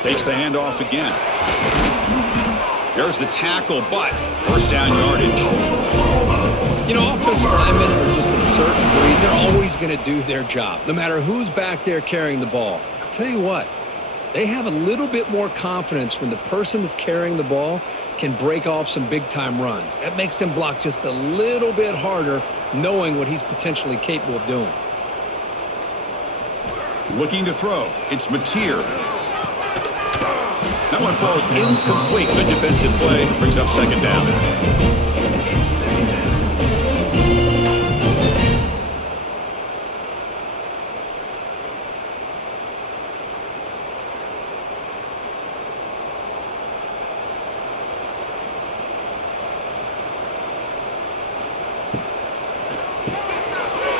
Takes the handoff again. There's the tackle, but first down yardage. You know, offensive linemen are just a certain breed. They're always going to do their job, no matter who's back there carrying the ball. I'll tell you what, they have a little bit more confidence when the person that's carrying the ball can break off some big-time runs. That makes them block just a little bit harder, knowing what he's potentially capable of doing. Looking to throw. It's Mateer. That one falls incomplete. Good defensive play. Brings up second down.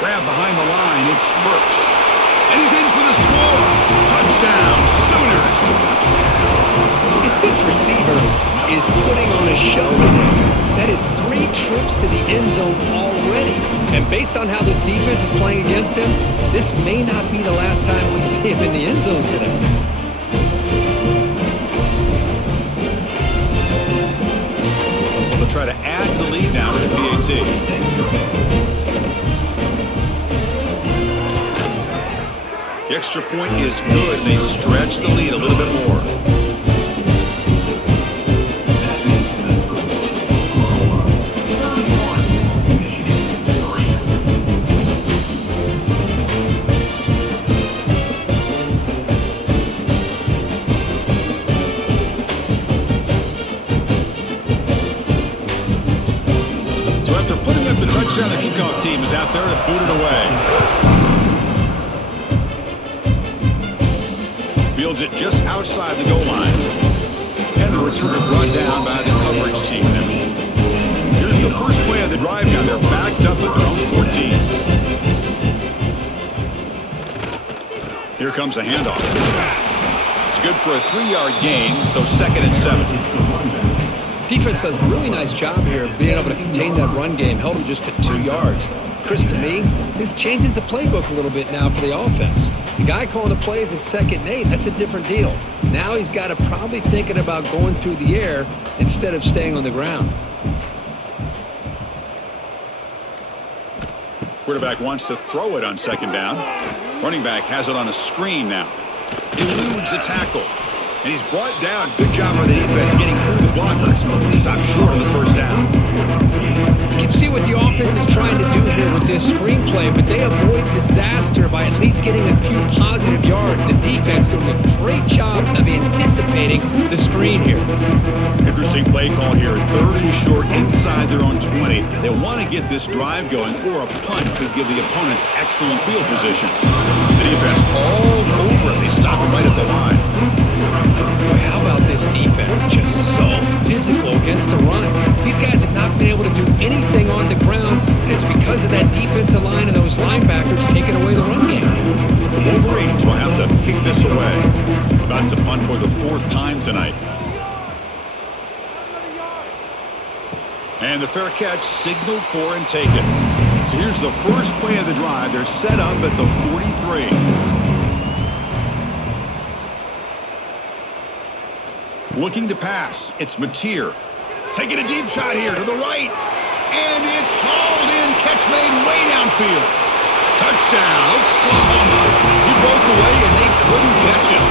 Grab behind the line. It's Burks. And he's in for the score. Touchdown, Sooners. This receiver is putting on a show today. That is 3 trips to the end zone already. And based on how this defense is playing against him, this may not be the last time we see him in the end zone today. Well, they'll try to add the lead now to the PAT. The extra point is good. They stretch the lead a little bit more. So after putting up the touchdown, the kickoff team is out there to boot it away. Fields it just outside the goal line. And the return brought down by the coverage team. Here's the first play of the drive now. They're backed up at their own 14. Here comes a handoff. It's good for a 3-yard gain, so 2nd and 7. Defense does a really nice job here of being able to contain that run game, held him just at 2 yards. Chris, to me, this changes the playbook a little bit now for the offense. The guy calling the plays at 2nd and 8, that's a different deal. Now he's got to probably thinking about going through the air instead of staying on the ground. Quarterback wants to throw it on 2nd down. Running back has it on a screen now. Eludes a tackle. And he's brought down. Good job by the defense getting through the blockers. Stopped short of the first down. You can see what the offense is trying to do here with this screenplay, but they avoid disaster by at least getting a few positive yards. The defense doing a great job of anticipating the screen here. Interesting play call here. 3rd and short inside their own 20. They want to get this drive going, or a punt could give the opponents excellent field position. The defense all over it. They stop it right at the line. Boy, how about this defense? Just so physical against the run. These guys have not been able to do anything on the ground, and it's because of that defensive line and those linebackers taking away the run game. The Wolverines will have to kick this away. About to punt for the 4th time tonight. And the fair catch signaled for and taken. So here's the first play of the drive. They're set up at the 43. Looking to pass. It's Mateer. Taking a deep shot here to the right. And it's hauled in. Catch made way downfield. Touchdown, Oklahoma. He broke away and they couldn't catch him.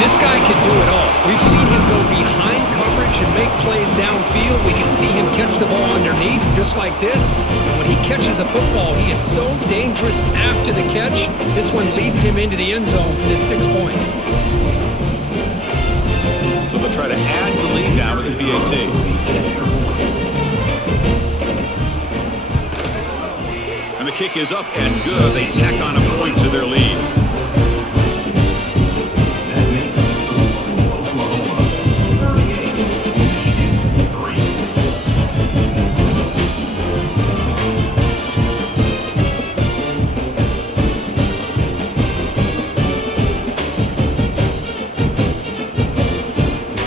This guy can do it all. We've seen him go behind coverage and make plays downfield. We can see him catch the ball underneath just like this. And when he catches a football, he is so dangerous after the catch. This one leads him into the end zone for the 6 points. So they'll try to add the lead now with the PAT. And the kick is up and good. They tack on a point to their lead.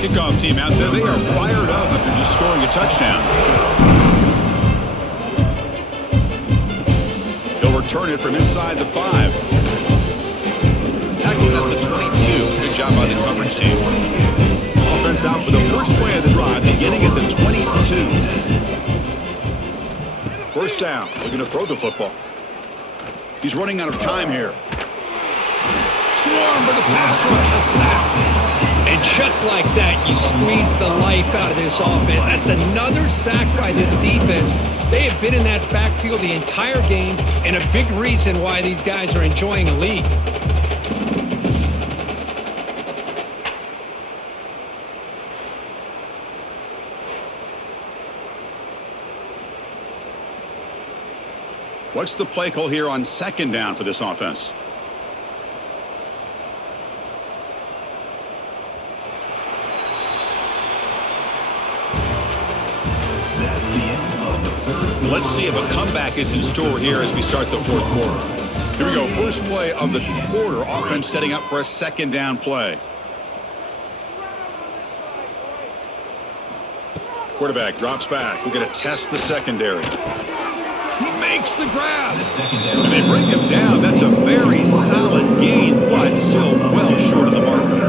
Kickoff team out there, they are fired up after just scoring a touchdown. He'll return it from inside the 5. Tackled at the 22. Good job by the coverage team. Offense out for the first play of the drive, beginning at the 22. First down, looking to throw the football. He's running out of time here. Swarmed by the pass rush, a sack. And just like that, you squeeze the life out of this offense. That's another sack by this defense. They have been in that backfield the entire game, and a big reason why these guys are enjoying a lead. What's the play call here on second down for this offense? Let's see if a comeback is in store here as we start the fourth quarter. Here we go, first play of the quarter. Offense setting up for a second down play. Quarterback drops back. We're going to test the secondary. He makes the grab. And they bring him down. That's a very solid gain, but still well short of the marker.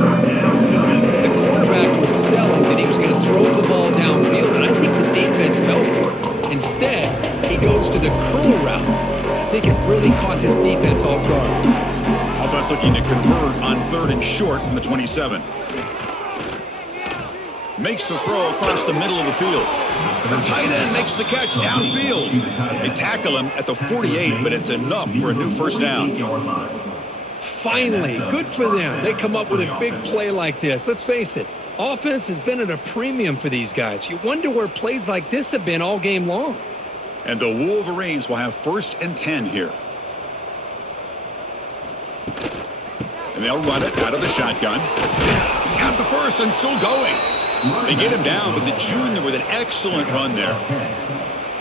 The quarterback was selling that he was going to throw the ball downfield, and I think the defense fell for it. Instead, he goes to the curl route. I think it really caught this defense off guard. Offense looking to convert on 3rd and short from the 27. Makes the throw across the middle of the field. The tight end makes the catch downfield. They tackle him at the 48, but it's enough for a new first down. Finally, good for them. They come up with a big play like this. Let's face it, offense has been at a premium for these guys. You wonder where plays like this have been all game long. And the Wolverines will have 1st and 10 here. And they'll run it out of the shotgun. He's got the first and still going. They get him down, but the junior with an excellent run there.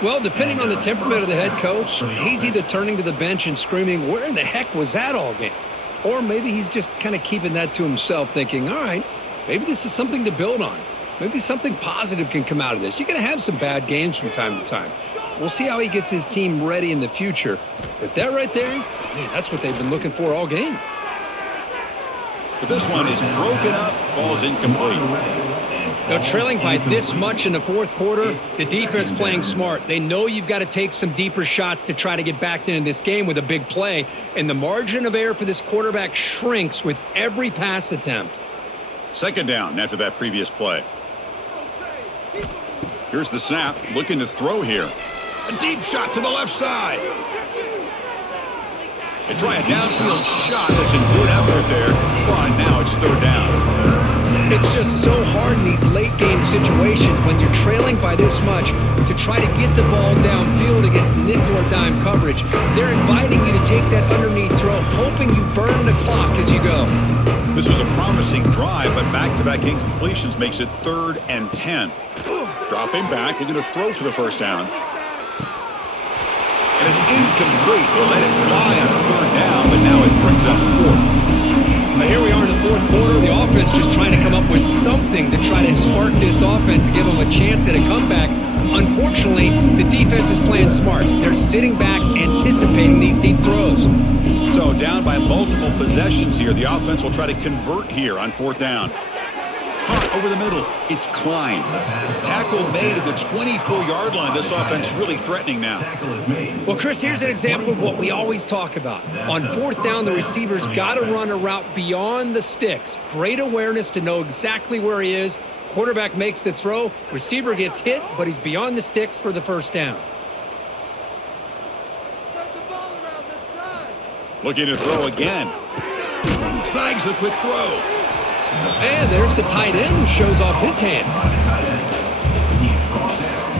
Well, depending on the temperament of the head coach, he's either turning to the bench and screaming, where in the heck was that all game? Or maybe he's just kind of keeping that to himself, thinking, all right, maybe this is something to build on. Maybe something positive can come out of this. You're going to have some bad games from time to time. We'll see how he gets his team ready in the future. But that right there, man, that's what they've been looking for all game. But this one is broken up, falls incomplete. Now, trailing by this much in the fourth quarter, the defense playing smart. They know you've got to take some deeper shots to try to get back into this game with a big play. And the margin of error for this quarterback shrinks with every pass attempt. Second down after that previous play. Here's the snap, looking to throw here. A deep shot to the left side. They try a downfield shot. That's a good effort there. But now it's 3rd down. It's just so hard in these late game situations when you're trailing by this much to try to get the ball downfield against nickel or dime coverage. They're inviting you to take that underneath throw, hoping you burn the clock as you go. This was a promising drive, but back-to-back incompletions makes it 3rd and 10. Dropping back, looking to throw for the first down. And it's incomplete. They let it fly on 3rd down, but now it brings up 4th. Now here we are in the fourth quarter. The offense just trying to come up with something to try to spark this offense to give them a chance at a comeback. Unfortunately, the defense is playing smart. They're sitting back, anticipating these deep throws. So down by multiple possessions here, the offense will try to convert here on 4th down. Caught over the middle. It's Klein. Tackle made at the 24-yard line. This offense really threatening now. Well, Chris, here's an example of what we always talk about. On fourth down, the receiver's got to run a route beyond the sticks. Great awareness to know exactly where he is. Quarterback makes the throw. Receiver gets hit, but he's beyond the sticks for the first down. Looking to throw again. Snags the quick throw. And there's the tight end who shows off his hands. He's brought down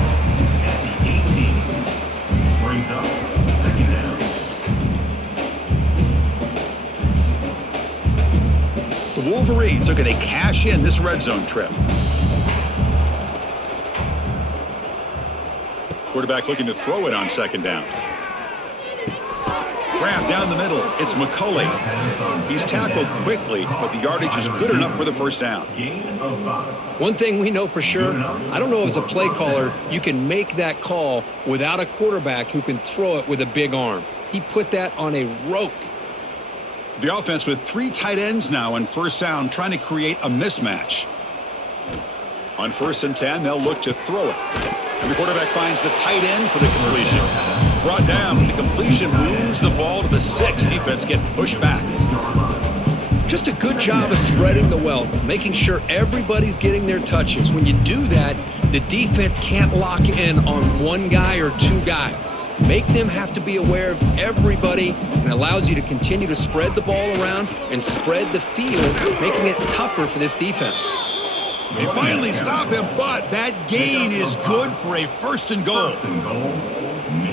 at the 18. Brings up second down. The Wolverines are going to cash in this red zone trip. Quarterback looking to throw it on second down. Grab down the middle. It's McCulley. He's tackled quickly, but the yardage is good enough for the first down. One thing we know for sure, I don't know as a play caller, you can make that call without a quarterback who can throw it with a big arm. He put that on a rope. The offense with 3 tight ends now on first down, trying to create a mismatch. On 1st and 10, they'll look to throw it. And the quarterback finds the tight end for the completion. Brought down, but the completion moves the ball to the 6. Defense getting pushed back. Just a good job of spreading the wealth, making sure everybody's getting their touches. When you do that, the defense can't lock in on one guy or 2 guys. Make them have to be aware of everybody, and allows you to continue to spread the ball around and spread the field, making it tougher for this defense. They finally stop him, but that gain is good for a 1st and goal.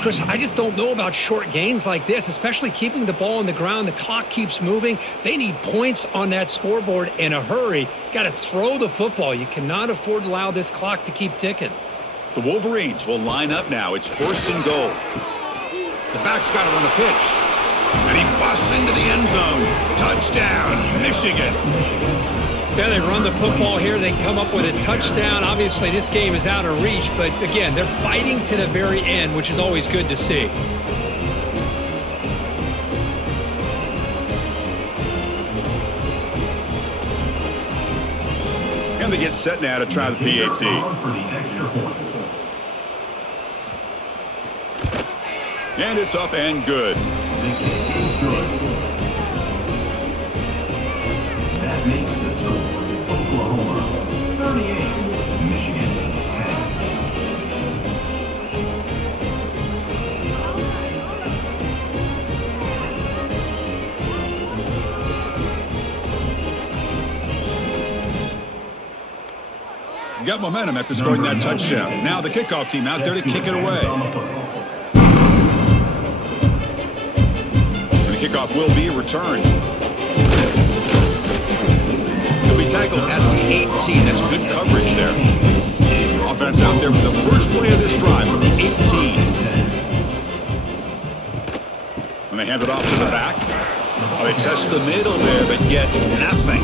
Chris, I just don't know about short gains like this, especially keeping the ball on the ground. The clock keeps moving. They need points on that scoreboard in a hurry. Got to throw the football. You cannot afford to allow this clock to keep ticking. The Wolverines will line up now. It's 1st and goal. The back's got to run a pitch. And he busts into the end zone. Touchdown, Michigan. Yeah, they run the football here. They come up with a touchdown. Obviously, this game is out of reach, but again, they're fighting to the very end, which is always good to see. And they get set now to try the PAT. And it's up and good. That makes the score Oklahoma 38, Michigan 10. Got momentum after scoring that touchdown. Now the kickoff team out there to kick it away. And the kickoff will be returned. He'll be tackled at the 18. That's good coverage there. Offense out there for the first play of this drive from the 18. And they hand it off to the back. Oh, they test the middle there, but get nothing.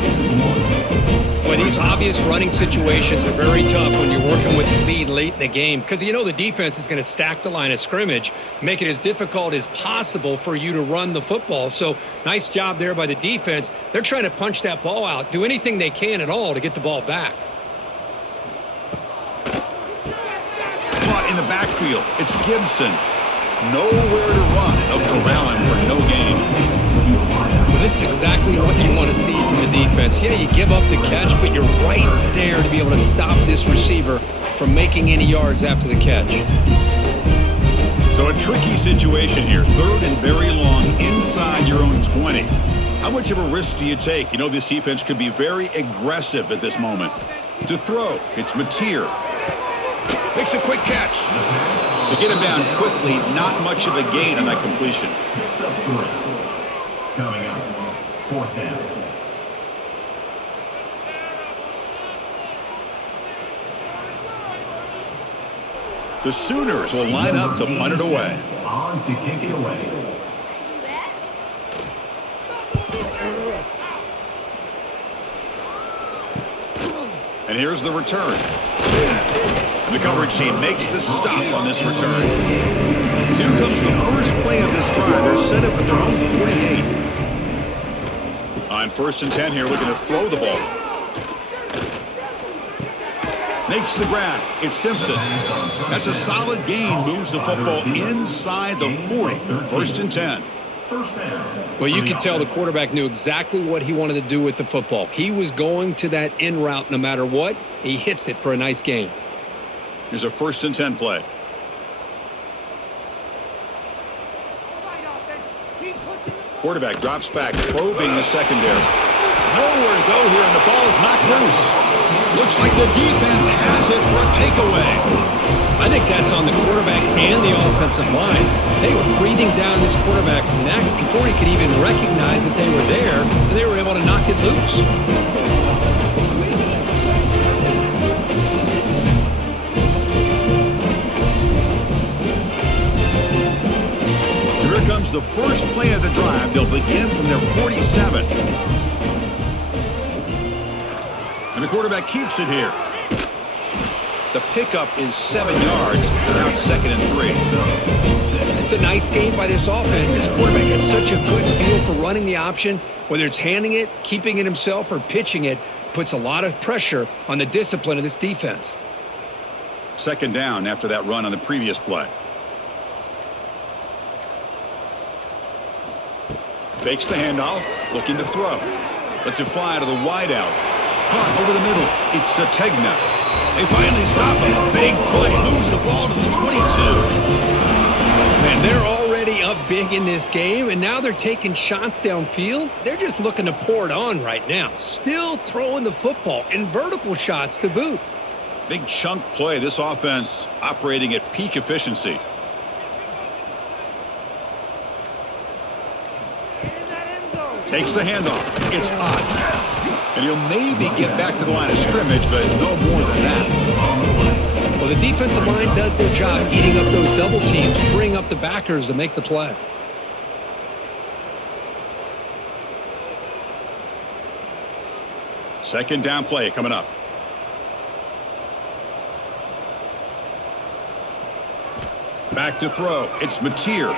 Boy, these obvious running situations are very tough when you're working with the lead late in the game, because you know the defense is going to stack the line of scrimmage, make it as difficult as possible for you to run the football. So nice job there by the defense. They're trying to punch that ball out, do anything they can at all to get the ball back. Caught in the backfield. It's Gibson. Nowhere to run. They'll corral him for no gain. Well, this is exactly what you want to see from the defense. Yeah, you give up the catch, but you're right there to be able to stop this receiver from making any yards after the catch. So a tricky situation here. 3rd and very long inside your own 20. How much of a risk do you take? You know this defense could be very aggressive at this moment. To throw, it's Mateer. Makes a quick catch. To get him down quickly, not much of a gain on that completion. Coming up, 4th down. The Sooners will line up to punt it away. On to kick it away. And here's the return. And the coverage team makes the stop on this return. So here comes the first play of this drive. They're set up at their own 48. On 1st and 10 here, looking to throw the ball. Makes the grab. It's Simpson. That's a solid gain. Moves the football inside the 40. First and 10. Well, you could tell the quarterback knew exactly what he wanted to do with the football. He was going to that in route no matter what. He hits it for a nice gain. Here's a first and 10 play. Quarterback drops back, probing the secondary. Nowhere to go here, and the ball is knocked loose. Looks like the defense has it for a takeaway. I think that's on the quarterback and the offensive line. They were breathing down this quarterback's neck before he could even recognize that they were there, and they were able to knock it loose. So here comes the first play of the drive. They'll begin from their 47. And the quarterback keeps it here. The pickup is 7 yards. Now it's 2nd and 3. It's a nice game by this offense. This quarterback has such a good feel for running the option. Whether it's handing it, keeping it himself, or pitching it, puts a lot of pressure on the discipline of this defense. 2nd down after that run on the previous play. Fakes the handoff, looking to throw. Lets it fly to the wideout. Caught over the middle. It's Sategna. They finally stop him. Big play. Moves the ball to the 22. Man, they're already up big in this game, and now they're taking shots downfield. They're just looking to pour it on right now. Still throwing the football, and vertical shots to boot. Big chunk play. This offense operating at peak efficiency. Takes the handoff. It's Potts. And he'll maybe get back to the line of scrimmage, but no more than that. Well, the defensive line does their job eating up those double teams, freeing up the backers to make the play. Second down play coming up. Back to throw. It's Mateer.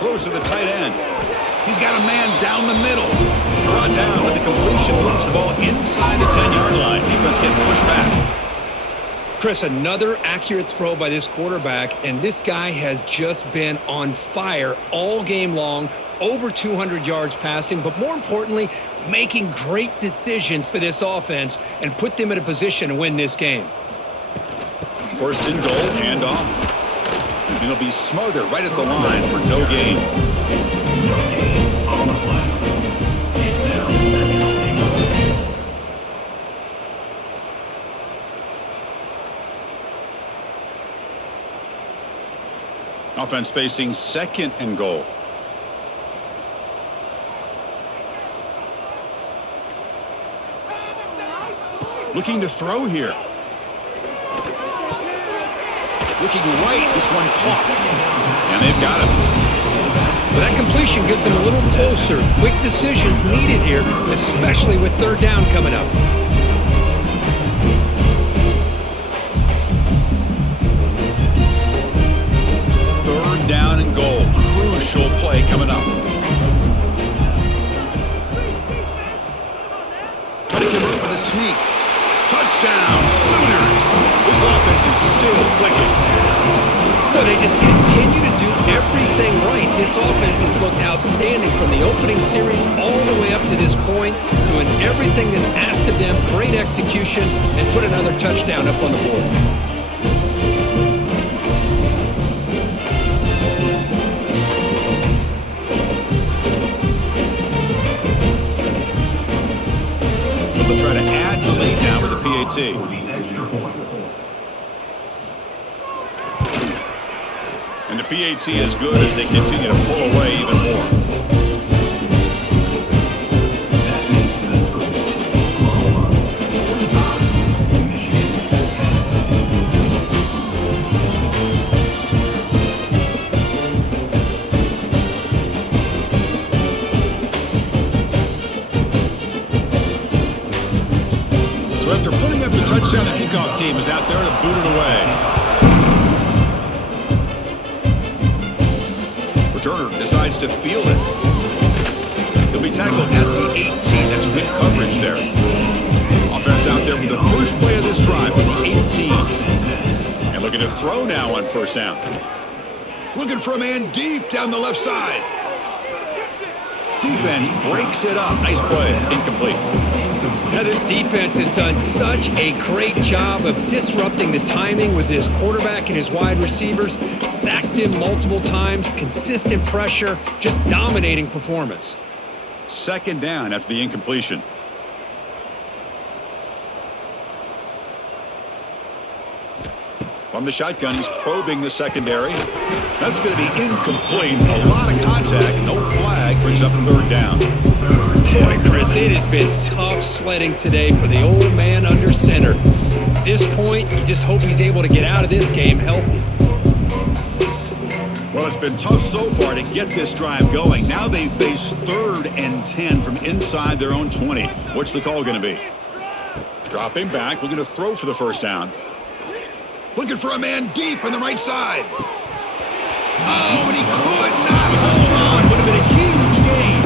Throws to the tight end. He's got a man down the middle. Brought down, but the completion moves the ball inside the 10-yard line. Defense getting pushed back. Chris, another accurate throw by this quarterback, and this guy has just been on fire all game long, over 200 yards passing, but more importantly, making great decisions for this offense and put them in a position to win this game. First and goal, handoff. And it'll be smothered right at the line for no gain. Offense facing 2nd and goal. Looking to throw here. Looking right. This one caught. And they've got him. Well, that completion gets them a little closer. Quick decisions needed here, especially with 3rd down coming up. Down and goal. Crucial play coming up. But he can run with a sneak. Touchdown, Sooners. This offense is still clicking. Well, they just continue to do everything right. This offense has looked outstanding from the opening series all the way up to this point, doing everything that's asked of them, great execution, and put another touchdown up on the board. They'll try to add the lead now with a PAT. And the PAT is good as they continue to pull away even more. So after putting up the touchdown, the kickoff team is out there to boot it away. Returner decides to field it. He'll be tackled at the 18. That's good coverage there. Offense out out there for the first play of this drive from the 18. And looking to throw now on first down. Looking for a man deep down the left side. Defense breaks it up. Nice play. Incomplete. Now, this defense has done such a great job of disrupting the timing with his quarterback and his wide receivers. Sacked him multiple times. Consistent pressure. Just dominating performance. Second down after the incompletion. From the shotgun, he's probing the secondary. That's going to be incomplete. A lot of contact. No flag. Brings up third down. Boy, Chris, it has been tough sledding today for the old man under center. At this point, you just hope he's able to get out of this game healthy. Well, it's been tough so far to get this drive going. Now they face 3rd and 10 from inside their own 20. What's the call going to be? Dropping back, looking to throw for the first down. Looking for a man deep on the right side. Oh, and he could not hold on. Would have been a huge gain.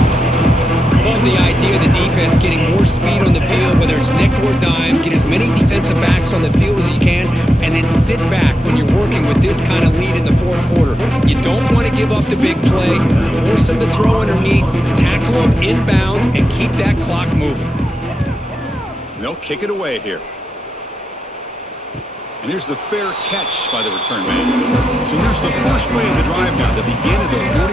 Love the idea of the defense getting more speed on the field, whether it's nickel or dime. Get as many defensive backs on the field as you can, and then sit back when you're working with this kind of lead in the fourth quarter. You don't want to give up the big play. Force them to throw underneath, tackle them inbounds, and keep that clock moving. They'll kick it away here. And here's the fair catch by the return man. So here's the first play of the drive now, the begin of the 41.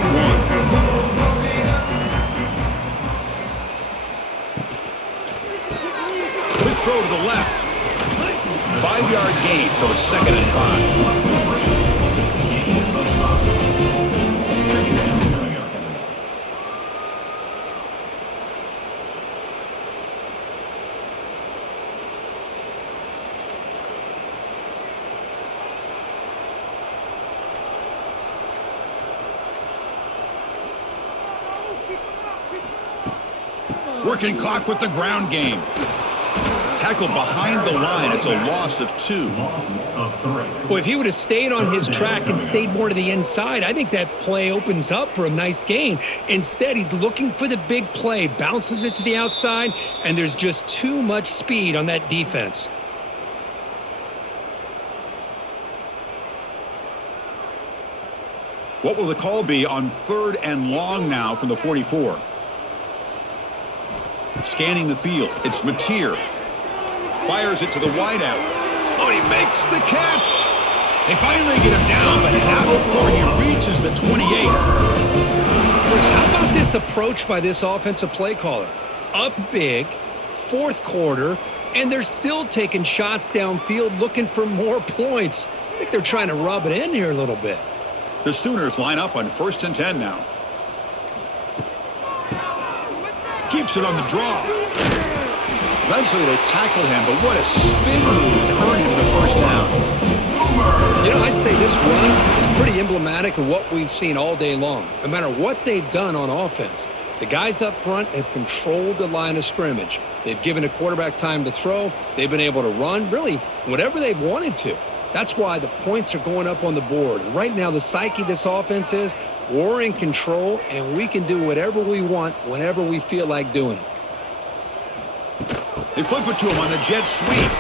Quick throw to the left. 5-yard gain, so it's 2nd and 5. Working clock with the ground game. Tackled behind the line. It's a loss of 2. Well, if he would have stayed on his track and stayed more to the inside, I think that play opens up for a nice gain. Instead, he's looking for the big play, bounces it to the outside, and there's just too much speed on that defense. What will the call be on 3rd and long now from the 44? Scanning the field. It's Mateer. Fires it to the wideout. Oh, he makes the catch. They finally get him down, but not before he reaches the 28. Chris, how about this approach by this offensive play caller? Up big, fourth quarter, and they're still taking shots downfield looking for more points. I think they're trying to rub it in here a little bit. The Sooners line up on 1st and 10 now. Keeps it on the draw. Eventually they tackle him, but what a spin move to earn him the first down. You know, I'd say this run is pretty emblematic of what we've seen all day long. No matter what they've done on offense, the guys up front have controlled the line of scrimmage. They've given a quarterback time to throw. They've been able to run, really, whatever they've wanted to. That's why the points are going up on the board. Right now, the psyche of this offense is we're in control, and we can do whatever we want whenever we feel like doing it. They flip it to him on the jet sweep.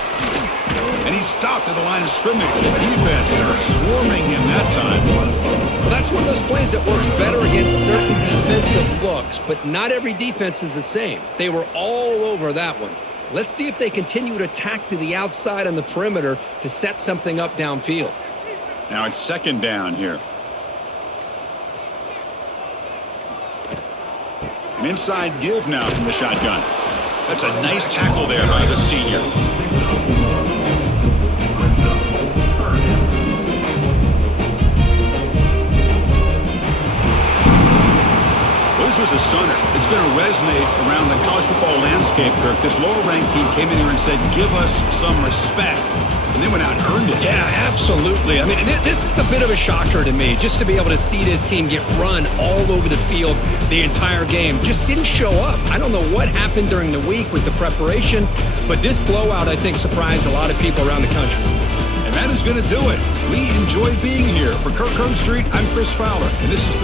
And he's stopped at the line of scrimmage. The defense swarming him that time. Well, that's one of those plays that works better against certain defensive looks, but not every defense is the same. They were all over that one. Let's see if they continue to attack to the outside on the perimeter to set something up downfield. Now it's 2nd down here. An inside give now from the shotgun. That's a nice tackle there by the senior. This was a stunner. It's going to resonate around the college football landscape, Kirk. This lower-ranked team came in here and said, give us some respect. And they went out and earned it. Yeah, absolutely. I mean, this is a bit of a shocker to me, just to be able to see this team get run all over the field the entire game. Just didn't show up. I don't know what happened during the week with the preparation, but this blowout, I think, surprised a lot of people around the country. And that is going to do it. We enjoyed being here. For Kirk Herbstreit, I'm Chris Fowler, and this has been